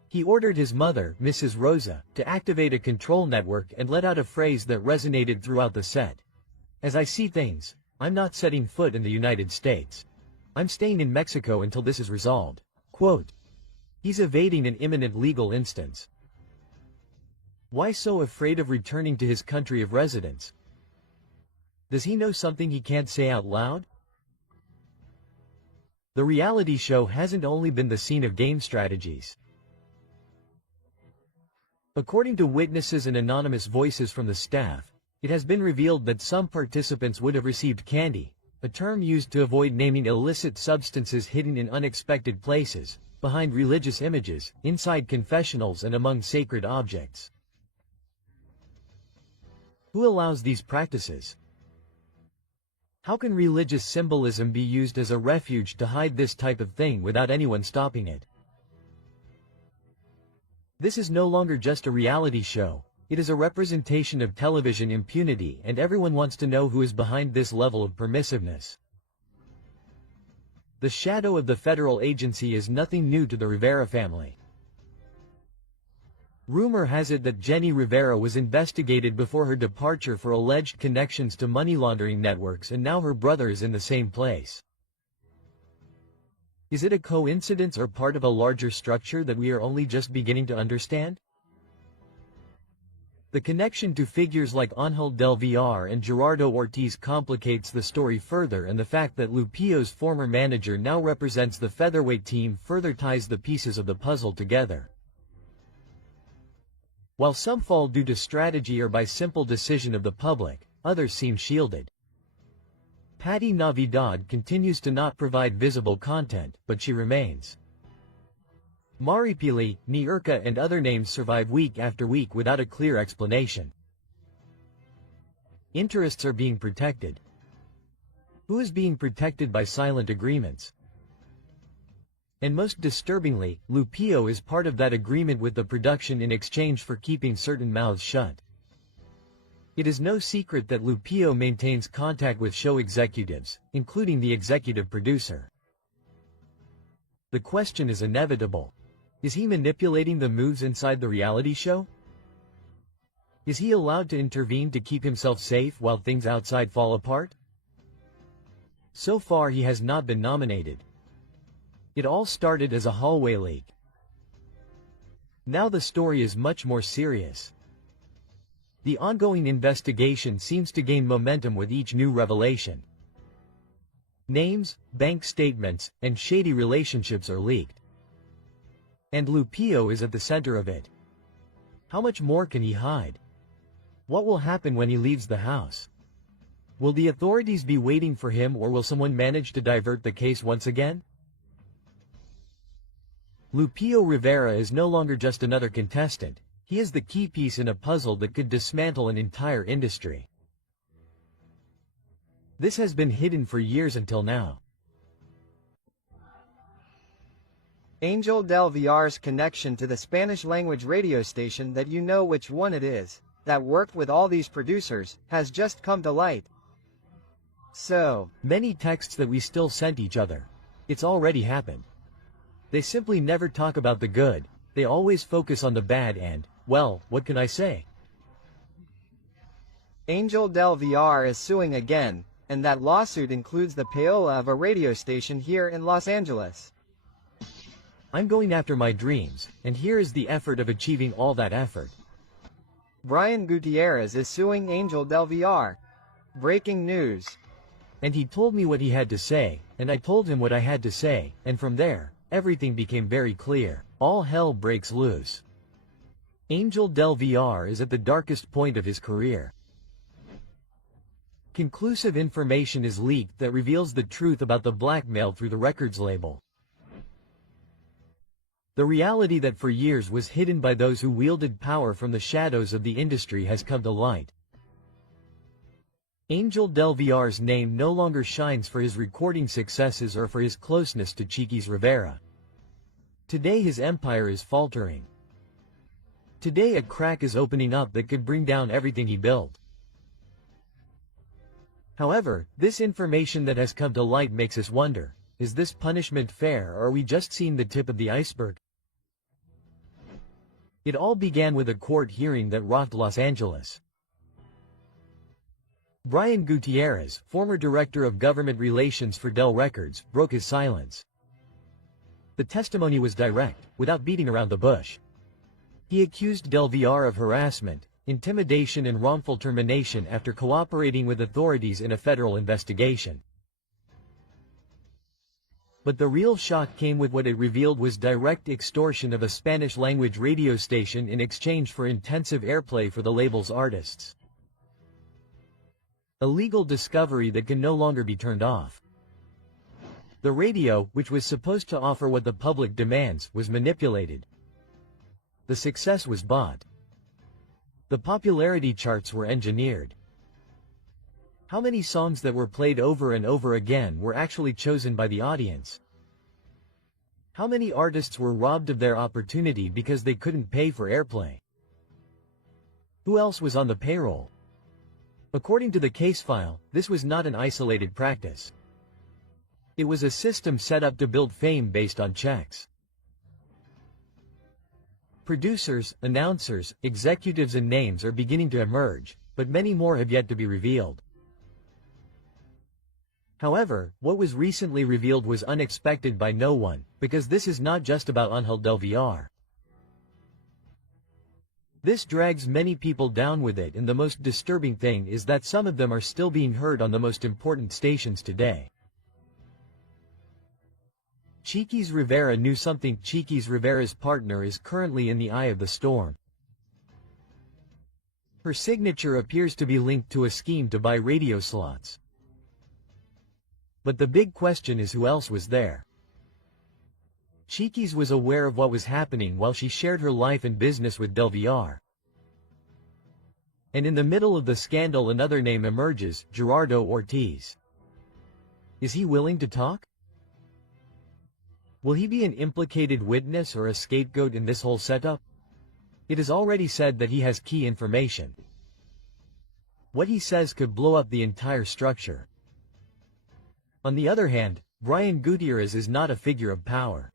He ordered his mother, Mrs. Rosa, to activate a control network and let out a phrase that resonated throughout the set. As I see things, I'm not setting foot in the United States. I'm staying in Mexico until this is resolved. Quote, he's evading an imminent legal instance. Why so afraid of returning to his country of residence? Does he know something he can't say out loud? The reality show hasn't only been the scene of game strategies. According to witnesses and anonymous voices from the staff, it has been revealed that some participants would have received candy, a term used to avoid naming illicit substances hidden in unexpected places, behind religious images, inside confessionals and among sacred objects. Who allows these practices? How can religious symbolism be used as a refuge to hide this type of thing without anyone stopping it? This is no longer just a reality show, it is a representation of television impunity and everyone wants to know who is behind this level of permissiveness. The shadow of the federal agency is nothing new to the Rivera family. Rumor has it that Jenni Rivera was investigated before her departure for alleged connections to money laundering networks and now her brother is in the same place. Is it a coincidence or part of a larger structure that we are only just beginning to understand? The connection to figures like Ángel del Villar and Gerardo Ortiz complicates the story further, and the fact that Lupillo's former manager now represents the featherweight team further ties the pieces of the puzzle together. While some fall due to strategy or by simple decision of the public, others seem shielded. Patti Navidad continues to not provide visible content, but she remains. Maripili, 𝗕𝗓𝗃𝗃 and other names survive week after week without a clear explanation. Interests are being protected. Who is being protected by silent agreements? And most disturbingly, Lupillo is part of that agreement with the production in exchange for keeping certain mouths shut. It is no secret that Lupillo maintains contact with show executives, including the executive producer. The question is inevitable. Is he manipulating the moves inside the reality show? Is he allowed to intervene to keep himself safe while things outside fall apart? So far he has not been nominated. It all started as a hallway leak. Now the story is much more serious. The ongoing investigation seems to gain momentum with each new revelation. Names, bank statements, and shady relationships are leaked. And Lupillo is at the center of it. How much more can he hide? What will happen when he leaves the house? Will the authorities be waiting for him, or will someone manage to divert the case once again? Lupillo Rivera is no longer just another contestant, he is the key piece in a puzzle that could dismantle an entire industry. This has been hidden for years until now. Ángel del Villar's connection to the Spanish-language radio station that you know which one it is, that worked with all these producers, has just come to light. So, many texts that we still sent each other. It's already happened. They simply never talk about the good, they always focus on the bad and, well, what can I say? Ángel del Villar is suing again, and that lawsuit includes the payola of a radio station here in Los Angeles. I'm going after my dreams, and here is the effort of achieving all that effort. Brian Gutierrez is suing Ángel del Villar. Breaking news. And he told me what he had to say, and I told him what I had to say, and from there, everything became very clear. All hell breaks loose. Ángel del Villar is at the darkest point of his career. Conclusive information is leaked that reveals the truth about the blackmail through the records label. The reality that for years was hidden by those who wielded power from the shadows of the industry has come to light. Ángel del Villar's name no longer shines for his recording successes or for his closeness to 𝗘𝗧𝗍𝗍 Rivera. Today his empire is faltering. Today a crack is opening up that could bring down everything he built. However, this information that has come to light makes us wonder, is this punishment fair or are we just seeing the tip of the iceberg? It all began with a court hearing that rocked Los Angeles. Brian Gutierrez, former director of government relations for Dell Records, broke his silence. The testimony was direct, without beating around the bush. He accused del Villar of harassment, intimidation and wrongful termination after cooperating with authorities in a federal investigation. But the real shock came with what it revealed was direct extortion of a Spanish-language radio station in exchange for intensive airplay for the label's artists. A legal discovery that can no longer be turned off. The radio, which was supposed to offer what the public demands, was manipulated. The success was bought. The popularity charts were engineered. How many songs that were played over and over again were actually chosen by the audience? How many artists were robbed of their opportunity because they couldn't pay for airplay? Who else was on the payroll? According to the case file, this was not an isolated practice. It was a system set up to build fame based on checks. Producers, announcers, executives and names are beginning to emerge, but many more have yet to be revealed. However, what was recently revealed was unexpected by no one, because this is not just about Ángel del Villar. This drags many people down with it, and the most disturbing thing is that some of them are still being heard on the most important stations today. 𝗘𝗧𝗍𝗍𝗍 Rivera knew something. 𝗘𝗧𝗍𝗍𝗍𝗍's Rivera's partner is currently in the eye of the storm. Her signature appears to be linked to a scheme to buy radio slots. But the big question is who else was there. 𝗘𝗧𝗍𝗍𝗍 was aware of what was happening while she shared her life and business with del Villar. And in the middle of the scandal another name emerges, Gerardo Ortiz. Is he willing to talk? Will he be an implicated witness or a scapegoat in this whole setup? It is already said that he has key information. What he says could blow up the entire structure. On the other hand, Brian Gutierrez is not a figure of power.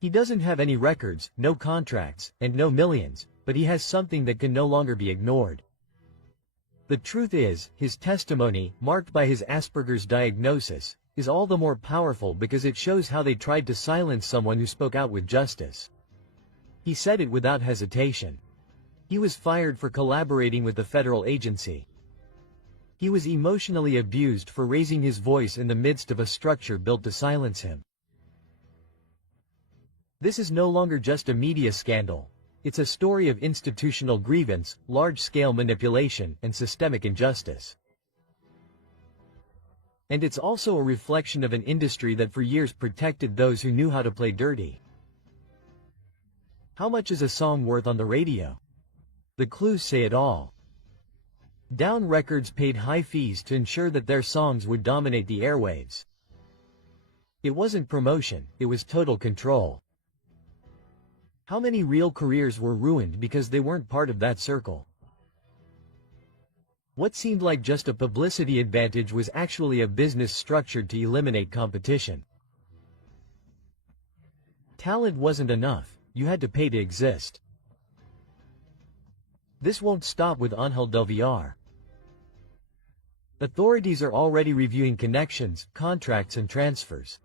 He doesn't have any records, no contracts, and no millions, but he has something that can no longer be ignored. The truth is, his testimony, marked by his Asperger's diagnosis, is all the more powerful because it shows how they tried to silence someone who spoke out with justice. He said it without hesitation. He was fired for collaborating with the federal agency. He was emotionally abused for raising his voice in the midst of a structure built to silence him. This is no longer just a media scandal. It's a story of institutional grievance, large-scale manipulation, and systemic injustice. And it's also a reflection of an industry that for years protected those who knew how to play dirty. How much is a song worth on the radio? The clues say it all. Down Records paid high fees to ensure that their songs would dominate the airwaves. It wasn't promotion, it was total control. How many real careers were ruined because they weren't part of that circle? What seemed like just a publicity advantage was actually a business structured to eliminate competition. Talent wasn't enough, you had to pay to exist. This won't stop with Ángel del Villar. Authorities are already reviewing connections, contracts and transfers.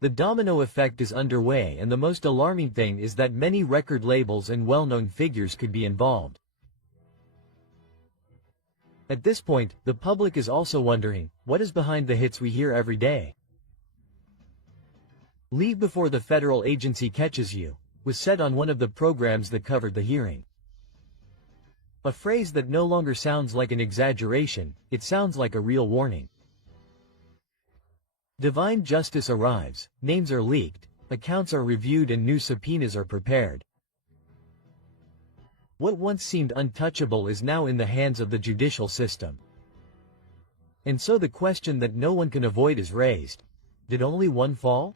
The domino effect is underway, and the most alarming thing is that many record labels and well-known figures could be involved. At this point, the public is also wondering, what is behind the hits we hear every day? "Leave before the federal agency catches you," was said on one of the programs that covered the hearing. A phrase that no longer sounds like an exaggeration, it sounds like a real warning. Divine justice arrives, names are leaked, accounts are reviewed and new subpoenas are prepared. What once seemed untouchable is now in the hands of the judicial system. And so the question that no one can avoid is raised. Did only one fall?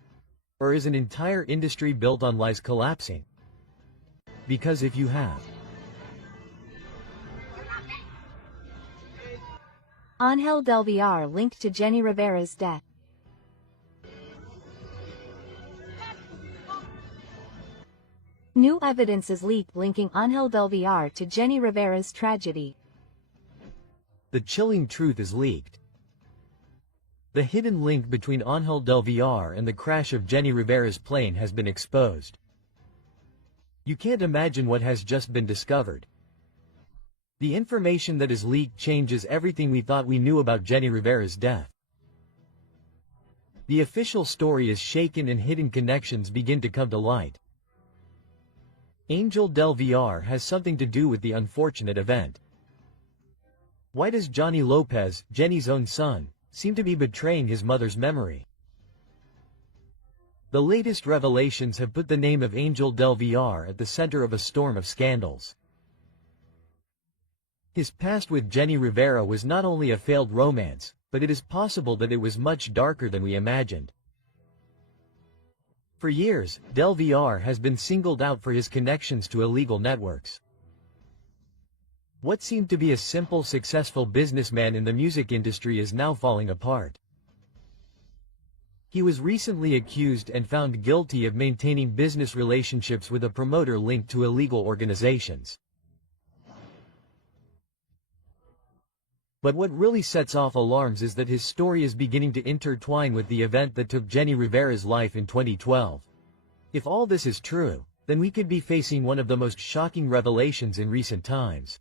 Or is an entire industry built on lies collapsing? Because if you have Ángel del Villar linked to Jenni Rivera's death. New evidence is leaked linking Ángel del Villar to Jenni Rivera's tragedy. The chilling truth is leaked. The hidden link between Ángel del Villar and the crash of Jenni Rivera's plane has been exposed. You can't imagine what has just been discovered. The information that is leaked changes everything we thought we knew about Jenni Rivera's death. The official story is shaken and hidden connections begin to come to light. Ángel del Villar has something to do with the unfortunate event. Why does Johnny Lopez, Jenni's own son, seem to be betraying his mother's memory? The latest revelations have put the name of Ángel del Villar at the center of a storm of scandals. His past with Jenni Rivera was not only a failed romance, but it is possible that it was much darker than we imagined. For years, del Villar has been singled out for his connections to illegal networks. What seemed to be a simple, successful businessman in the music industry is now falling apart. He was recently accused and found guilty of maintaining business relationships with a promoter linked to illegal organizations. But what really sets off alarms is that his story is beginning to intertwine with the event that took Jenni Rivera's life in 2012. If all this is true, then we could be facing one of the most shocking revelations in recent times.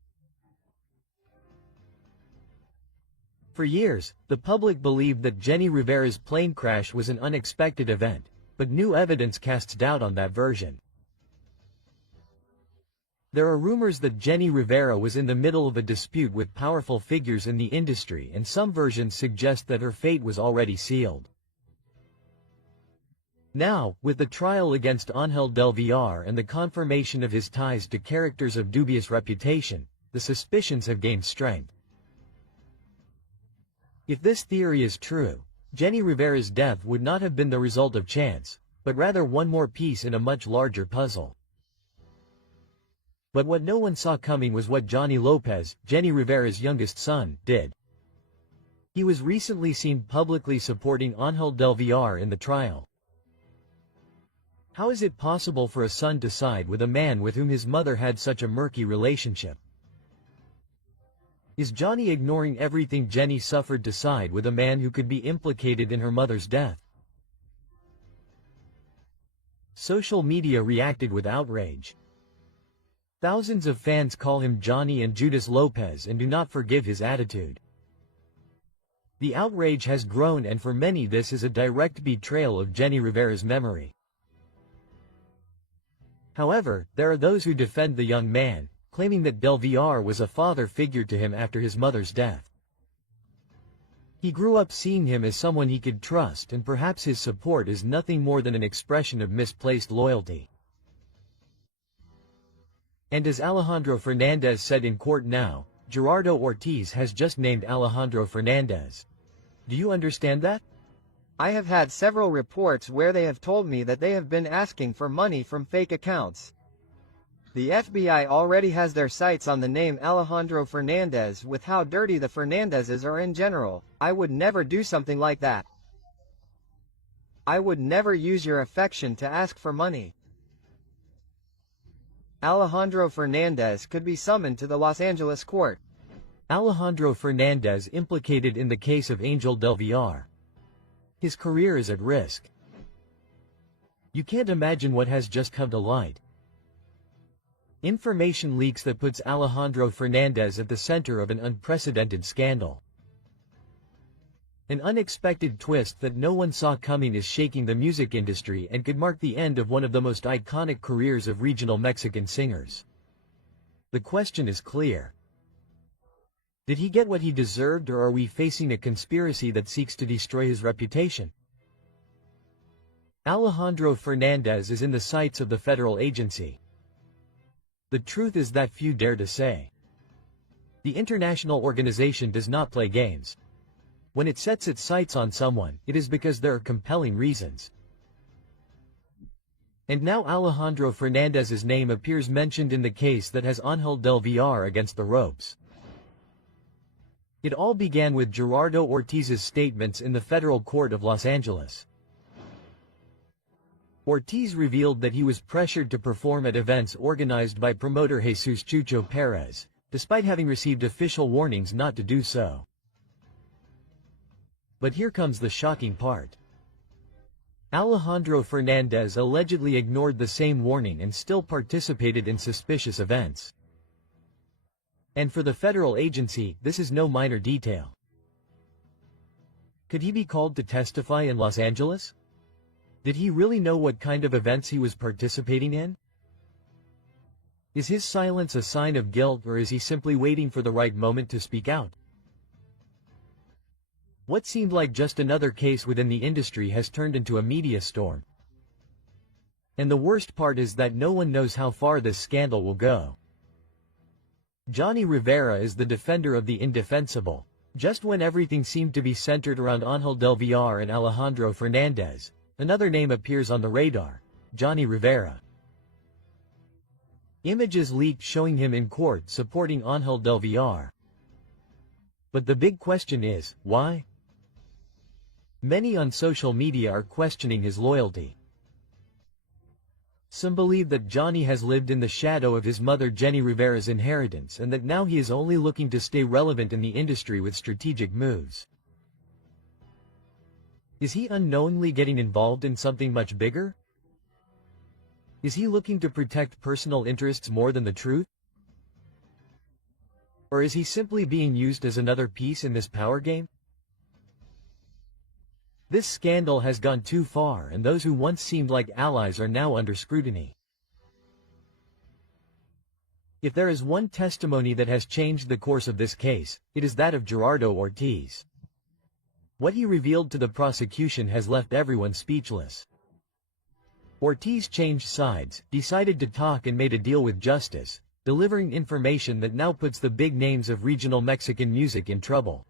For years, the public believed that Jenni Rivera's plane crash was an unexpected event, but new evidence casts doubt on that version. There are rumors that Jenni Rivera was in the middle of a dispute with powerful figures in the industry, and some versions suggest that her fate was already sealed. Now, with the trial against Ángel del Villar and the confirmation of his ties to characters of dubious reputation, the suspicions have gained strength. If this theory is true, Jenni Rivera's death would not have been the result of chance, but rather one more piece in a much larger puzzle. But what no one saw coming was what Johnny Lopez, Jenni Rivera's youngest son, did. He was recently seen publicly supporting Ángel del Villar in the trial. How is it possible for a son to side with a man with whom his mother had such a murky relationship? Is Johnny ignoring everything Jenni suffered to side with a man who could be implicated in her mother's death? Social media reacted with outrage. Thousands of fans call him Johnny and Judas Lopez and do not forgive his attitude. The outrage has grown, and for many this is a direct betrayal of Jenni Rivera's memory. However, there are those who defend the young man, claiming that del Villar was a father figure to him after his mother's death. He grew up seeing him as someone he could trust, and perhaps his support is nothing more than an expression of misplaced loyalty. And as Alejandro Fernandez said in court now, Gerardo Ortiz has just named Alejandro Fernandez. Do you understand that? I have had several reports where they have told me that they have been asking for money from fake accounts. The FBI already has their sights on the name Alejandro Fernandez. With how dirty the Fernandezes are in general, I would never do something like that. I would never use your affection to ask for money. Alejandro Fernandez could be summoned to the Los Angeles court. Alejandro Fernandez implicated in the case of Ángel del Villar. His career is at risk. You can't imagine what has just come to light. Information leaks that puts Alejandro Fernandez at the center of an unprecedented scandal. An unexpected twist that no one saw coming is shaking the music industry and could mark the end of one of the most iconic careers of regional Mexican singers. The question is clear. Did he get what he deserved, or are we facing a conspiracy that seeks to destroy his reputation? Alejandro Fernandez is in the sights of the federal agency. The truth is that few dare to say. The international organization does not play games. When it sets its sights on someone, it is because there are compelling reasons. And now Alejandro Fernandez's name appears mentioned in the case that has Ángel del Villar against the ropes. It all began with Gerardo Ortiz's statements in the federal court of Los Angeles. Ortiz revealed that he was pressured to perform at events organized by promoter 𝗕𝗂𝗽𝗓𝗄, despite having received official warnings not to do so. But here comes the shocking part. Alejandro Fernandez allegedly ignored the same warning and still participated in suspicious events. And for the federal agency, this is no minor detail. Could he be called to testify in Los Angeles? Did he really know what kind of events he was participating in? Is his silence a sign of guilt, or is he simply waiting for the right moment to speak out? What seemed like just another case within the industry has turned into a media storm. And the worst part is that no one knows how far this scandal will go. Jenni Rivera is the defender of the indefensible. Just when everything seemed to be centered around Ángel del Villar and Alejandro Fernandez, another name appears on the radar: Jenni Rivera. Images leaked showing him in court supporting Ángel del Villar. But the big question is, why? Many on social media are questioning his loyalty. Some believe that Jenni has lived in the shadow of his mother Jenni Rivera's inheritance, and that now he is only looking to stay relevant in the industry with strategic moves. Is he unknowingly getting involved in something much bigger? Is he looking to protect personal interests more than the truth? Or is he simply being used as another piece in this power game? This scandal has gone too far, and those who once seemed like allies are now under scrutiny. If there is one testimony that has changed the course of this case, it is that of Gerardo Ortiz. What he revealed to the prosecution has left everyone speechless. Ortiz changed sides, decided to talk, and made a deal with justice, delivering information that now puts the big names of regional Mexican music in trouble.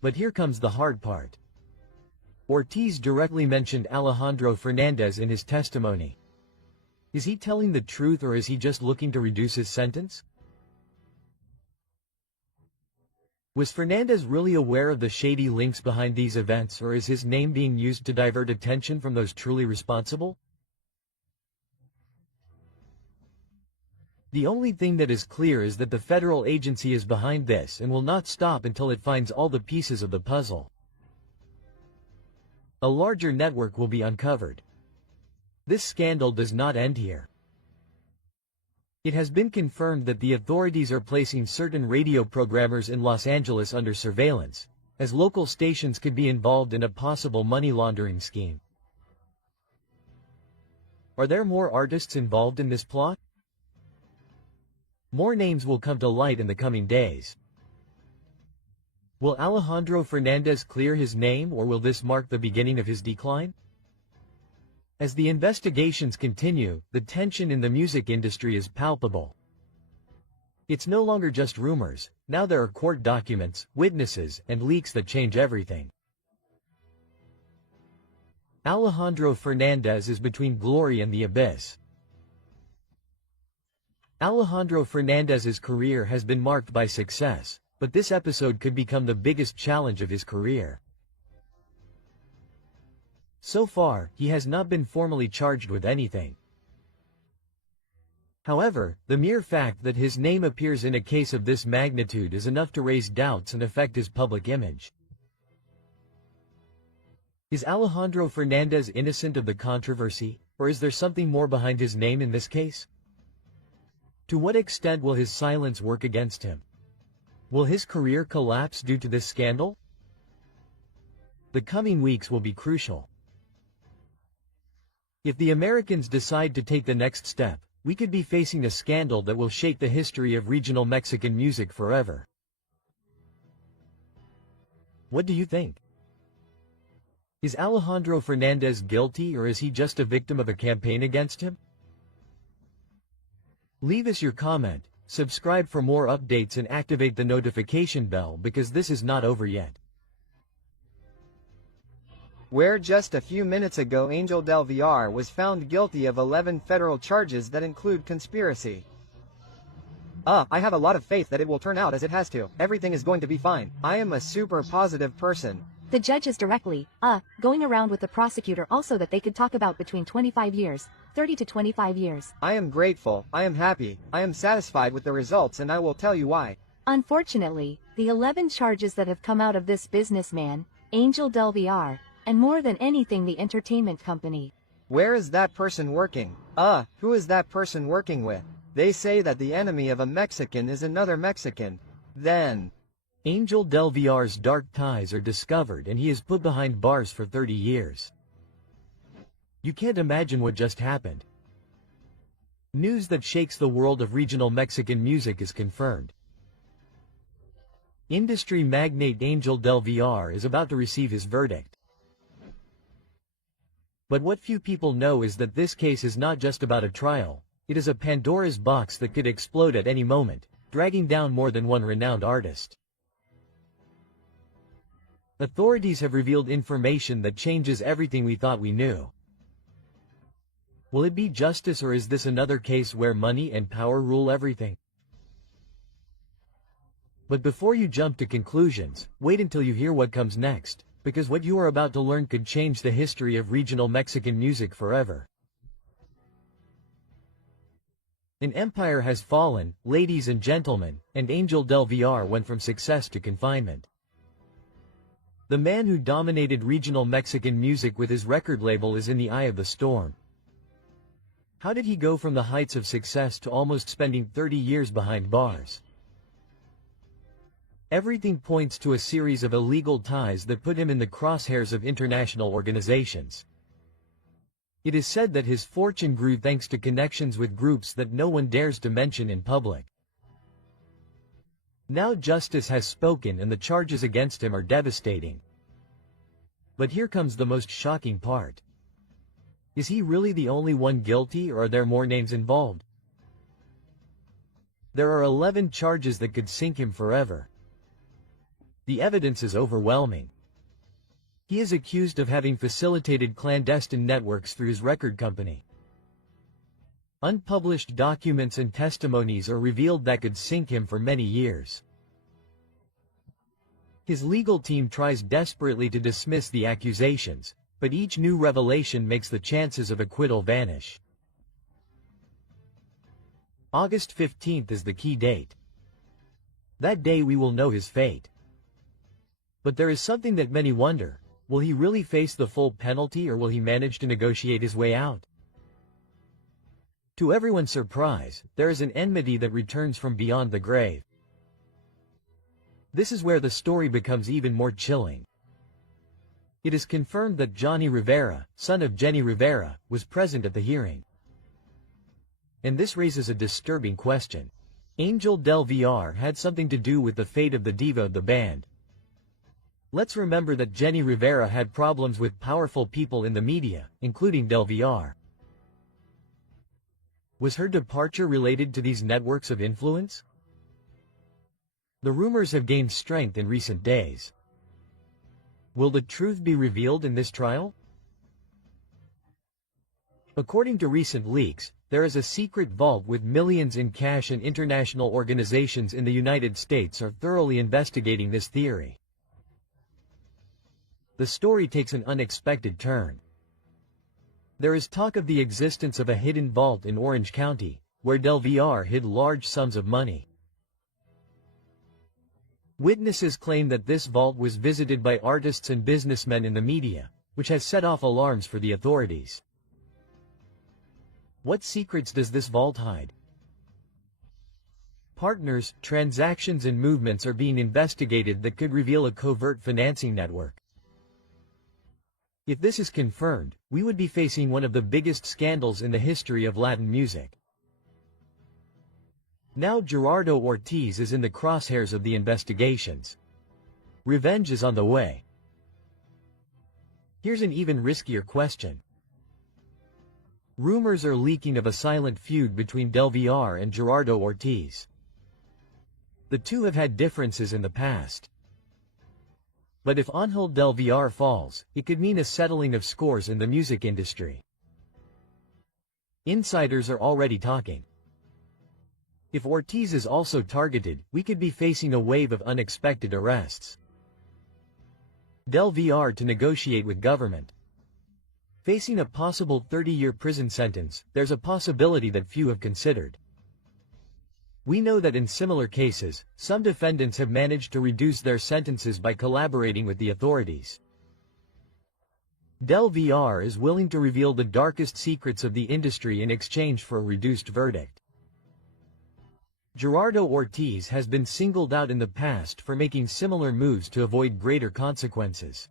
But here comes the hard part. Ortiz directly mentioned Alejandro Fernandez in his testimony. Is he telling the truth, or is he just looking to reduce his sentence? Was Fernandez really aware of the shady links behind these events, or is his name being used to divert attention from those truly responsible? The only thing that is clear is that the federal agency is behind this and will not stop until it finds all the pieces of the puzzle. A larger network will be uncovered. This scandal does not end here. It has been confirmed that the authorities are placing certain radio programmers in Los Angeles under surveillance, as local stations could be involved in a possible money laundering scheme. Are there more artists involved in this plot? More names will come to light in the coming days. Will Alejandro Fernandez clear his name, or will this mark the beginning of his decline? As the investigations continue, the tension in the music industry is palpable. It's no longer just rumors, now there are court documents, witnesses, and leaks that change everything. Alejandro Fernandez is between glory and the abyss. Alejandro Fernandez's career has been marked by success, but this episode could become the biggest challenge of his career. So far, he has not been formally charged with anything. However, the mere fact that his name appears in a case of this magnitude is enough to raise doubts and affect his public image. Is Alejandro Fernandez innocent of the controversy, or is there something more behind his name in this case? To what extent will his silence work against him? Will his career collapse due to this scandal? The coming weeks will be crucial. If the Americans decide to take the next step, we could be facing a scandal that will shape the history of regional Mexican music forever. What do you think? Is Alejandro Fernandez guilty, or is he just a victim of a campaign against him? Leave us your comment, subscribe for more updates and activate the notification bell because this is not over yet. Where just a few minutes ago Ángel del Villar was found guilty of 11 federal charges that include conspiracy. I have a lot of faith that it will turn out as it has to. Everything is going to be fine. I am a super positive person. The judge is directly, going around with the prosecutor also that they could talk about between 25 years, 30 to 25 years. I am grateful, I am happy, I am satisfied with the results, and I will tell you why. Unfortunately, the 11 charges that have come out of this businessman, Ángel del Villar, and more than anything the entertainment company. Where is that person working? Who is that person working with? They say that the enemy of a Mexican is another Mexican. Then, Ángel del Villar's dark ties are discovered and he is put behind bars for 30 years. You can't imagine what just happened. News that shakes the world of regional Mexican music is confirmed. Industry magnate Ángel del Villar is about to receive his verdict. But what few people know is that this case is not just about a trial, it is a Pandora's box that could explode at any moment, dragging down more than one renowned artist. Authorities have revealed information that changes everything we thought we knew. Will it be justice, or is this another case where money and power rule everything? But before you jump to conclusions, wait until you hear what comes next, because what you are about to learn could change the history of regional Mexican music forever. An empire has fallen, ladies and gentlemen, and Ángel del Villar went from success to confinement. The man who dominated regional Mexican music with his record label is in the eye of the storm. How did he go from the heights of success to almost spending 30 years behind bars? Everything points to a series of illegal ties that put him in the crosshairs of international organizations. It is said that his fortune grew thanks to connections with groups that no one dares to mention in public. Now justice has spoken and the charges against him are devastating. But here comes the most shocking part. Is he really the only one guilty, or are there more names involved? There are 11 charges that could sink him forever. The evidence is overwhelming. He is accused of having facilitated clandestine networks through his record company. Unpublished documents and testimonies are revealed that could sink him for many years. His legal team tries desperately to dismiss the accusations, but each new revelation makes the chances of acquittal vanish. August 15th is the key date. That day we will know his fate. But there is something that many wonder: will he really face the full penalty, or will he manage to negotiate his way out? To everyone's surprise, there is an enmity that returns from beyond the grave. This is where the story becomes even more chilling. It is confirmed that Johnny Rivera, son of Jenni Rivera, was present at the hearing. And this raises a disturbing question. Ángel del Villar had something to do with the fate of the diva of the band. Let's remember that Jenni Rivera had problems with powerful people in the media, including del Villar. Was her departure related to these networks of influence? The rumors have gained strength in recent days. Will the truth be revealed in this trial? According to recent leaks, there is a secret vault with millions in cash, and international organizations in the United States are thoroughly investigating this theory. The story takes an unexpected turn. There is talk of the existence of a hidden vault in Orange County, where Del Villar hid large sums of money. Witnesses claim that this vault was visited by artists and businessmen in the media, which has set off alarms for the authorities. What secrets does this vault hide? Partners, transactions and movements are being investigated that could reveal a covert financing network. If this is confirmed, we would be facing one of the biggest scandals in the history of Latin music. Now Gerardo Ortiz is in the crosshairs of the investigations. Revenge is on the way. Here's an even riskier question. Rumors are leaking of a silent feud between Del Villar and Gerardo Ortiz. The two have had differences in the past. But if Ángel del Villar falls, it could mean a settling of scores in the music industry. Insiders are already talking. If Ortiz is also targeted, we could be facing a wave of unexpected arrests. Del Villar to negotiate with government. Facing a possible 30-year prison sentence, there's a possibility that few have considered. We know that in similar cases, some defendants have managed to reduce their sentences by collaborating with the authorities. Del Villar is willing to reveal the darkest secrets of the industry in exchange for a reduced verdict. Gerardo Ortiz has been singled out in the past for making similar moves to avoid greater consequences.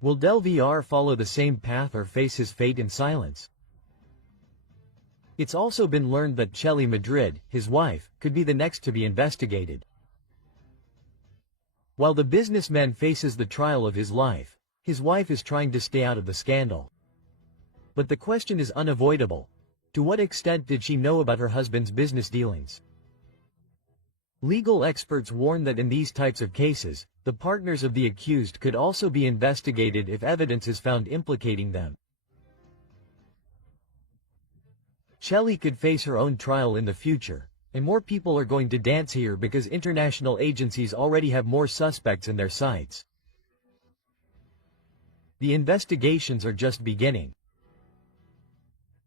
Will Del Villar follow the same path or face his fate in silence? It's also been learned that 𝗕𝗓𝗏𝗧, his wife, could be the next to be investigated. While the businessman faces the trial of his life, his wife is trying to stay out of the scandal. But the question is unavoidable. To what extent did she know about her husband's business dealings? Legal experts warn that in these types of cases, the partners of the accused could also be investigated if evidence is found implicating them. 𝗕𝗓𝗏𝗃 could face her own trial in the future, and more people are going to dance here because international agencies already have more suspects in their sights. The investigations are just beginning.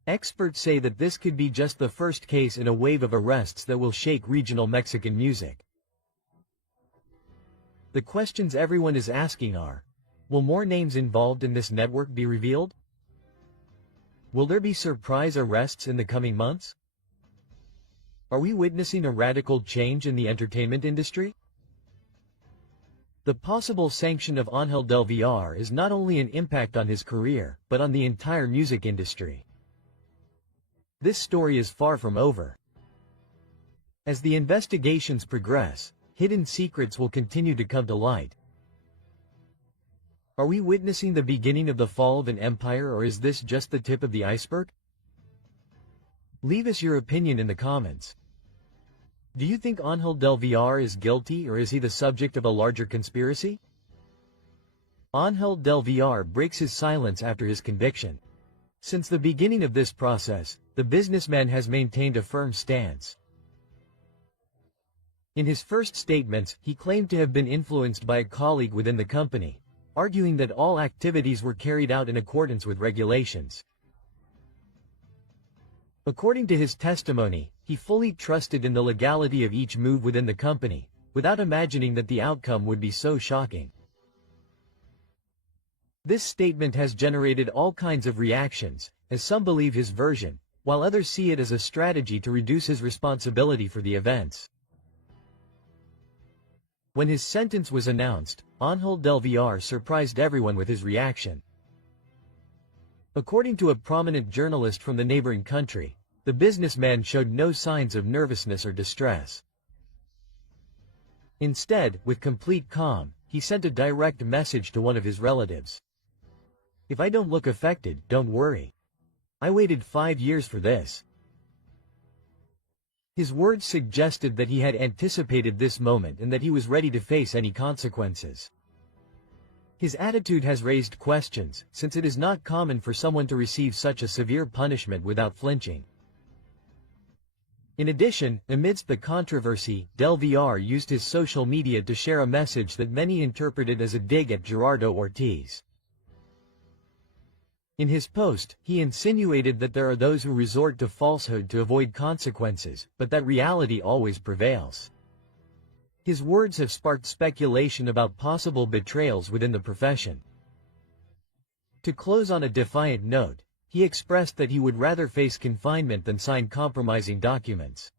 Experts say that this could be just the first case in a wave of arrests that will shake regional Mexican music. The questions everyone is asking are, will more names involved in this network be revealed? Will there be surprise arrests in the coming months? Are we witnessing a radical change in the entertainment industry? The possible sanction of Ángel del Villar is not only an impact on his career, but on the entire music industry. This story is far from over. As the investigations progress, hidden secrets will continue to come to light. Are we witnessing the beginning of the fall of an empire, or is this just the tip of the iceberg? Leave us your opinion in the comments. Do you think Ángel del Villar is guilty, or is he the subject of a larger conspiracy? Ángel del Villar breaks his silence after his conviction. Since the beginning of this process, the businessman has maintained a firm stance. In his first statements, he claimed to have been influenced by a colleague within the company, arguing that all activities were carried out in accordance with regulations. According to his testimony, he fully trusted in the legality of each move within the company, without imagining that the outcome would be so shocking. This statement has generated all kinds of reactions, as some believe his version, while others see it as a strategy to reduce his responsibility for the events. When his sentence was announced, Ángel del Villar surprised everyone with his reaction. According to a prominent journalist from the neighboring country, the businessman showed no signs of nervousness or distress. Instead, with complete calm, he sent a direct message to one of his relatives. "If I don't look affected, don't worry. I waited 5 years for this." His words suggested that he had anticipated this moment and that he was ready to face any consequences. His attitude has raised questions, since it is not common for someone to receive such a severe punishment without flinching. In addition, amidst the controversy, Del Villar used his social media to share a message that many interpreted as a dig at Gerardo Ortiz. In his post, he insinuated that there are those who resort to falsehood to avoid consequences, but that reality always prevails. His words have sparked speculation about possible betrayals within the profession. To close on a defiant note, he expressed that he would rather face confinement than sign compromising documents.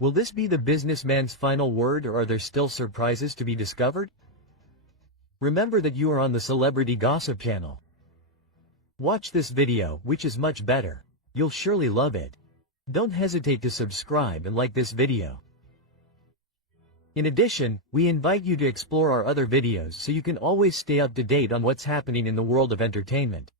Will this be the businessman's final word, or are there still surprises to be discovered? Remember that you are on the Celebrity Gossip channel. Watch this video, which is much better. You'll surely love it. Don't hesitate to subscribe and like this video. In addition, we invite you to explore our other videos so you can always stay up to date on what's happening in the world of entertainment.